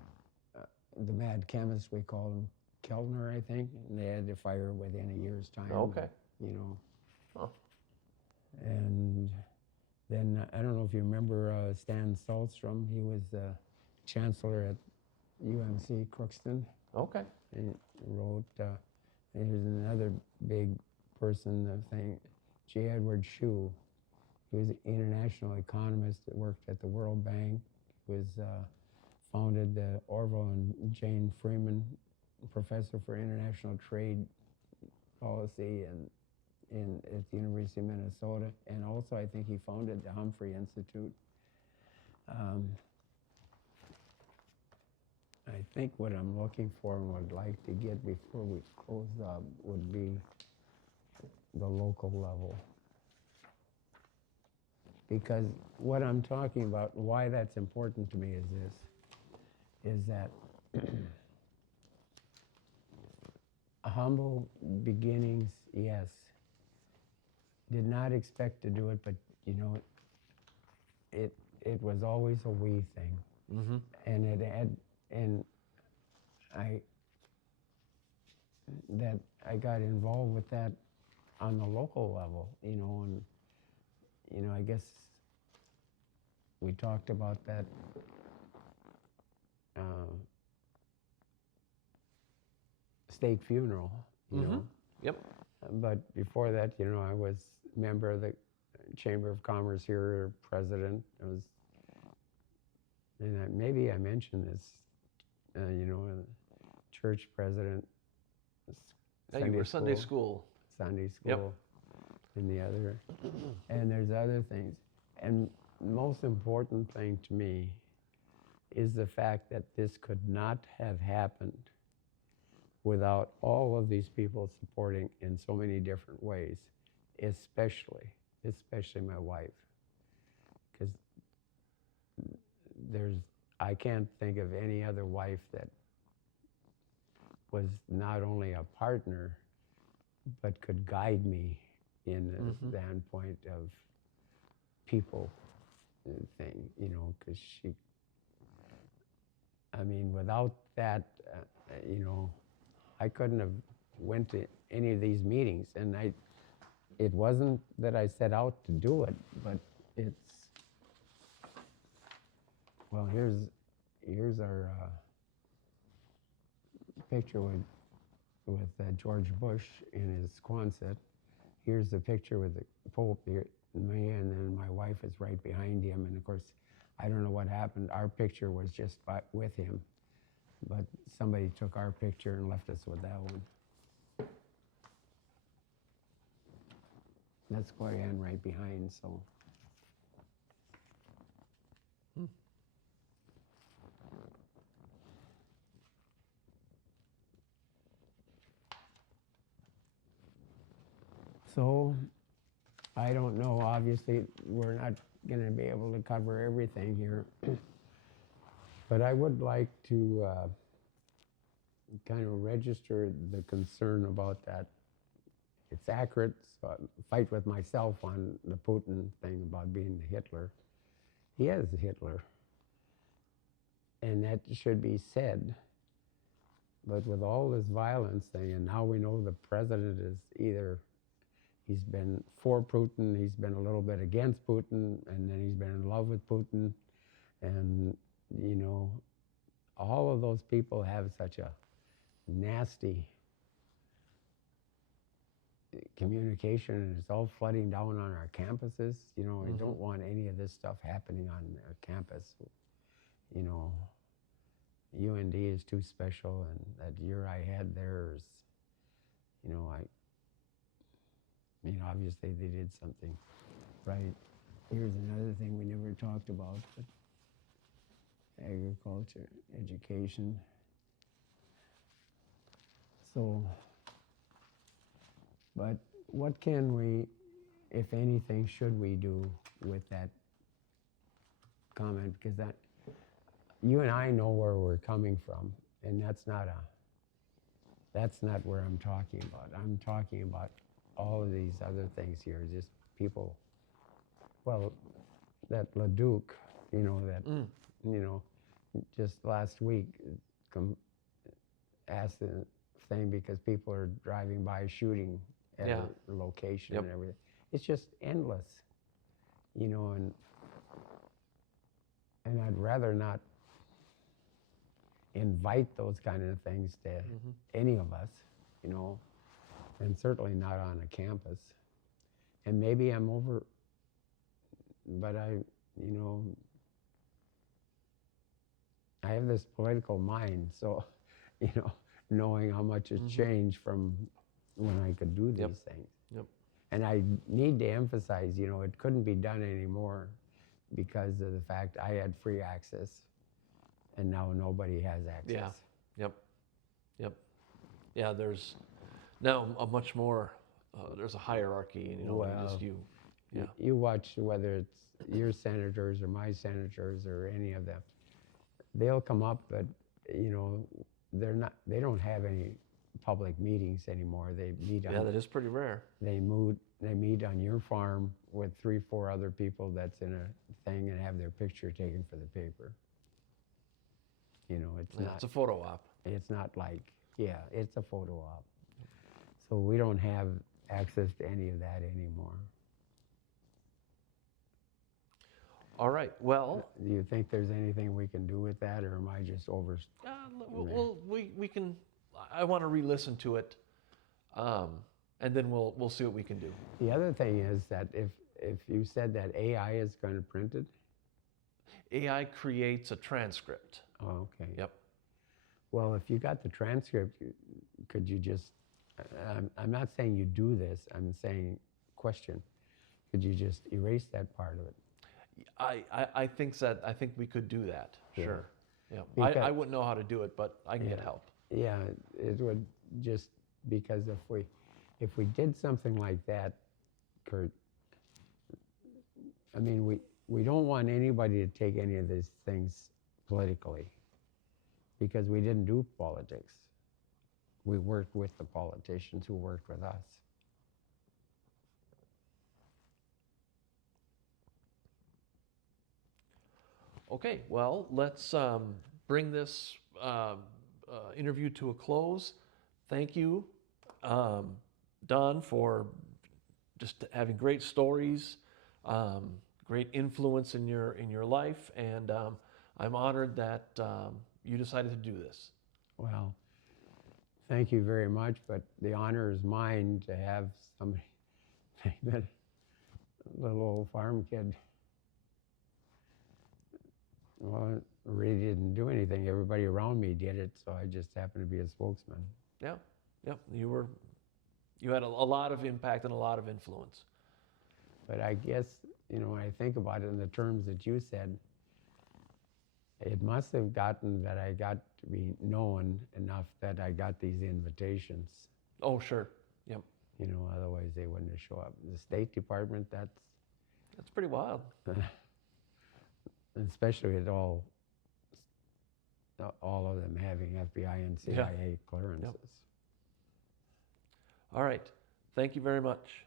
the mad chemist, we called him Kellner, I think, and they had to fire within a year's time. Okay. You know. Huh. And then, I don't know if you remember Stan Saltstrom. He was chancellor at UMC Crookston. Okay. And wrote, here's another big person, I think, J. Edward Shue. He was an international economist that worked at the World Bank. He was founded the Orville and Jane Freeman Professor for International Trade Policy at the University of Minnesota. And also, I think he founded the Humphrey Institute. I think what I'm looking for and would like to get before we close up would be the local level. Because what I'm talking about, why that's important to me is this, is that humble beginnings, yes. Did not expect to do it, but you know, it was always a we thing. Mm-hmm. And it had, and I got involved with that on the local level, you know, and you know, I guess we talked about that stake funeral, you know. Yep. But before that, you know, I was a member of the Chamber of Commerce here, president. I was, and maybe I mentioned this, you know, church president. Yeah, you were Sunday school. Sunday school. Yep. And the other, and there's other things. And most important thing to me is the fact that this could not have happened without all of these people supporting in so many different ways, especially my wife. Because I can't think of any other wife that was not only a partner, but could guide me in the standpoint of people thing, you know, because she, I mean, without that, you know, I couldn't have went to any of these meetings, and it wasn't that I set out to do it, but it's, well, here's our picture with George Bush in his Quonset. Here's the picture with the Pope here, me, and then my wife is right behind him, and of course, I don't know what happened. Our picture was just with him, but somebody took our picture and left us with that one. That's Glorianne right behind, so. So I don't know. Obviously, we're not going to be able to cover everything here. But I would like to kind of register the concern about that. It's accurate. So I fight with myself on the Putin thing about being the Hitler. He is Hitler. And that should be said. But with all this violence thing, and now we know the president is either he's been for Putin, he's been a little bit against Putin, and then he's been in love with Putin. And, you know, all of those people have such a nasty communication, and it's all flooding down on our campuses. You know, I don't want any of this stuff happening on our campus. You know, UND is too special, and that year I had there is, you know, obviously they did something right. Here's another thing we never talked about, but agriculture, education. So, but what can we, if anything, should we do with that comment? Because that, you and I know where we're coming from, and that's not where I'm talking about. I'm talking about all of these other things here, just people, well, that Leduc, you know, that, you know, just last week asked the thing because people are driving by shooting at a location and everything. It's just endless, you know, and I'd rather not invite those kind of things to any of us, you know, and certainly not on a campus. And maybe I'm over, but you know, I have this political mind, so, you know, knowing how much has changed from when I could do these things. And I need to emphasize, you know, it couldn't be done anymore because of the fact I had free access, and now nobody has access. Yeah, there's now a much more, there's a hierarchy, you know, Well, you watch whether it's your senators or my senators or any of them, they'll come up, but, you know, they don't have any public meetings anymore. They meet on, that is pretty rare. They meet on your farm with 3-4 other people that's in a thing and have their picture taken for the paper. You know, It's a photo op. It's not like, it's a photo op. So we don't have access to any of that anymore. All right, well. Do you think there's anything we can do with that, or am I just over? Well, we can, I want to re-listen to it, and then we'll see what we can do. The other thing is that if you said that AI is going to print it? AI creates a transcript. Oh, okay. Yep. Well, if you got the transcript, could you just, I'm not saying you do this, I'm saying question. Could you just erase that part of it? I think we could do that. Yeah. Sure. Yeah. I wouldn't know how to do it, but I can get help. Yeah, it would just, because if we did something like that, Curt, I mean, we don't want anybody to take any of these things politically, because we didn't do politics. We worked with the politicians who worked with us. Okay, well, let's bring this interview to a close. Thank you, Don, for just having great stories, great influence in your life, and I'm honored that you decided to do this. Well, thank you very much, but the honor is mine to have somebody, that little old farm kid. Well, really didn't do anything. Everybody around me did it, so I just happened to be a spokesman. Yeah, you had a lot of impact and a lot of influence. But I guess, you know, when I think about it in the terms that you said, it must have gotten that I got to be known enough that I got these invitations. Oh, sure. Yep. You know, otherwise they wouldn't have shown up. The State Department, that's pretty wild. especially with all of them having FBI and CIA clearances. Yep. All right. Thank you very much.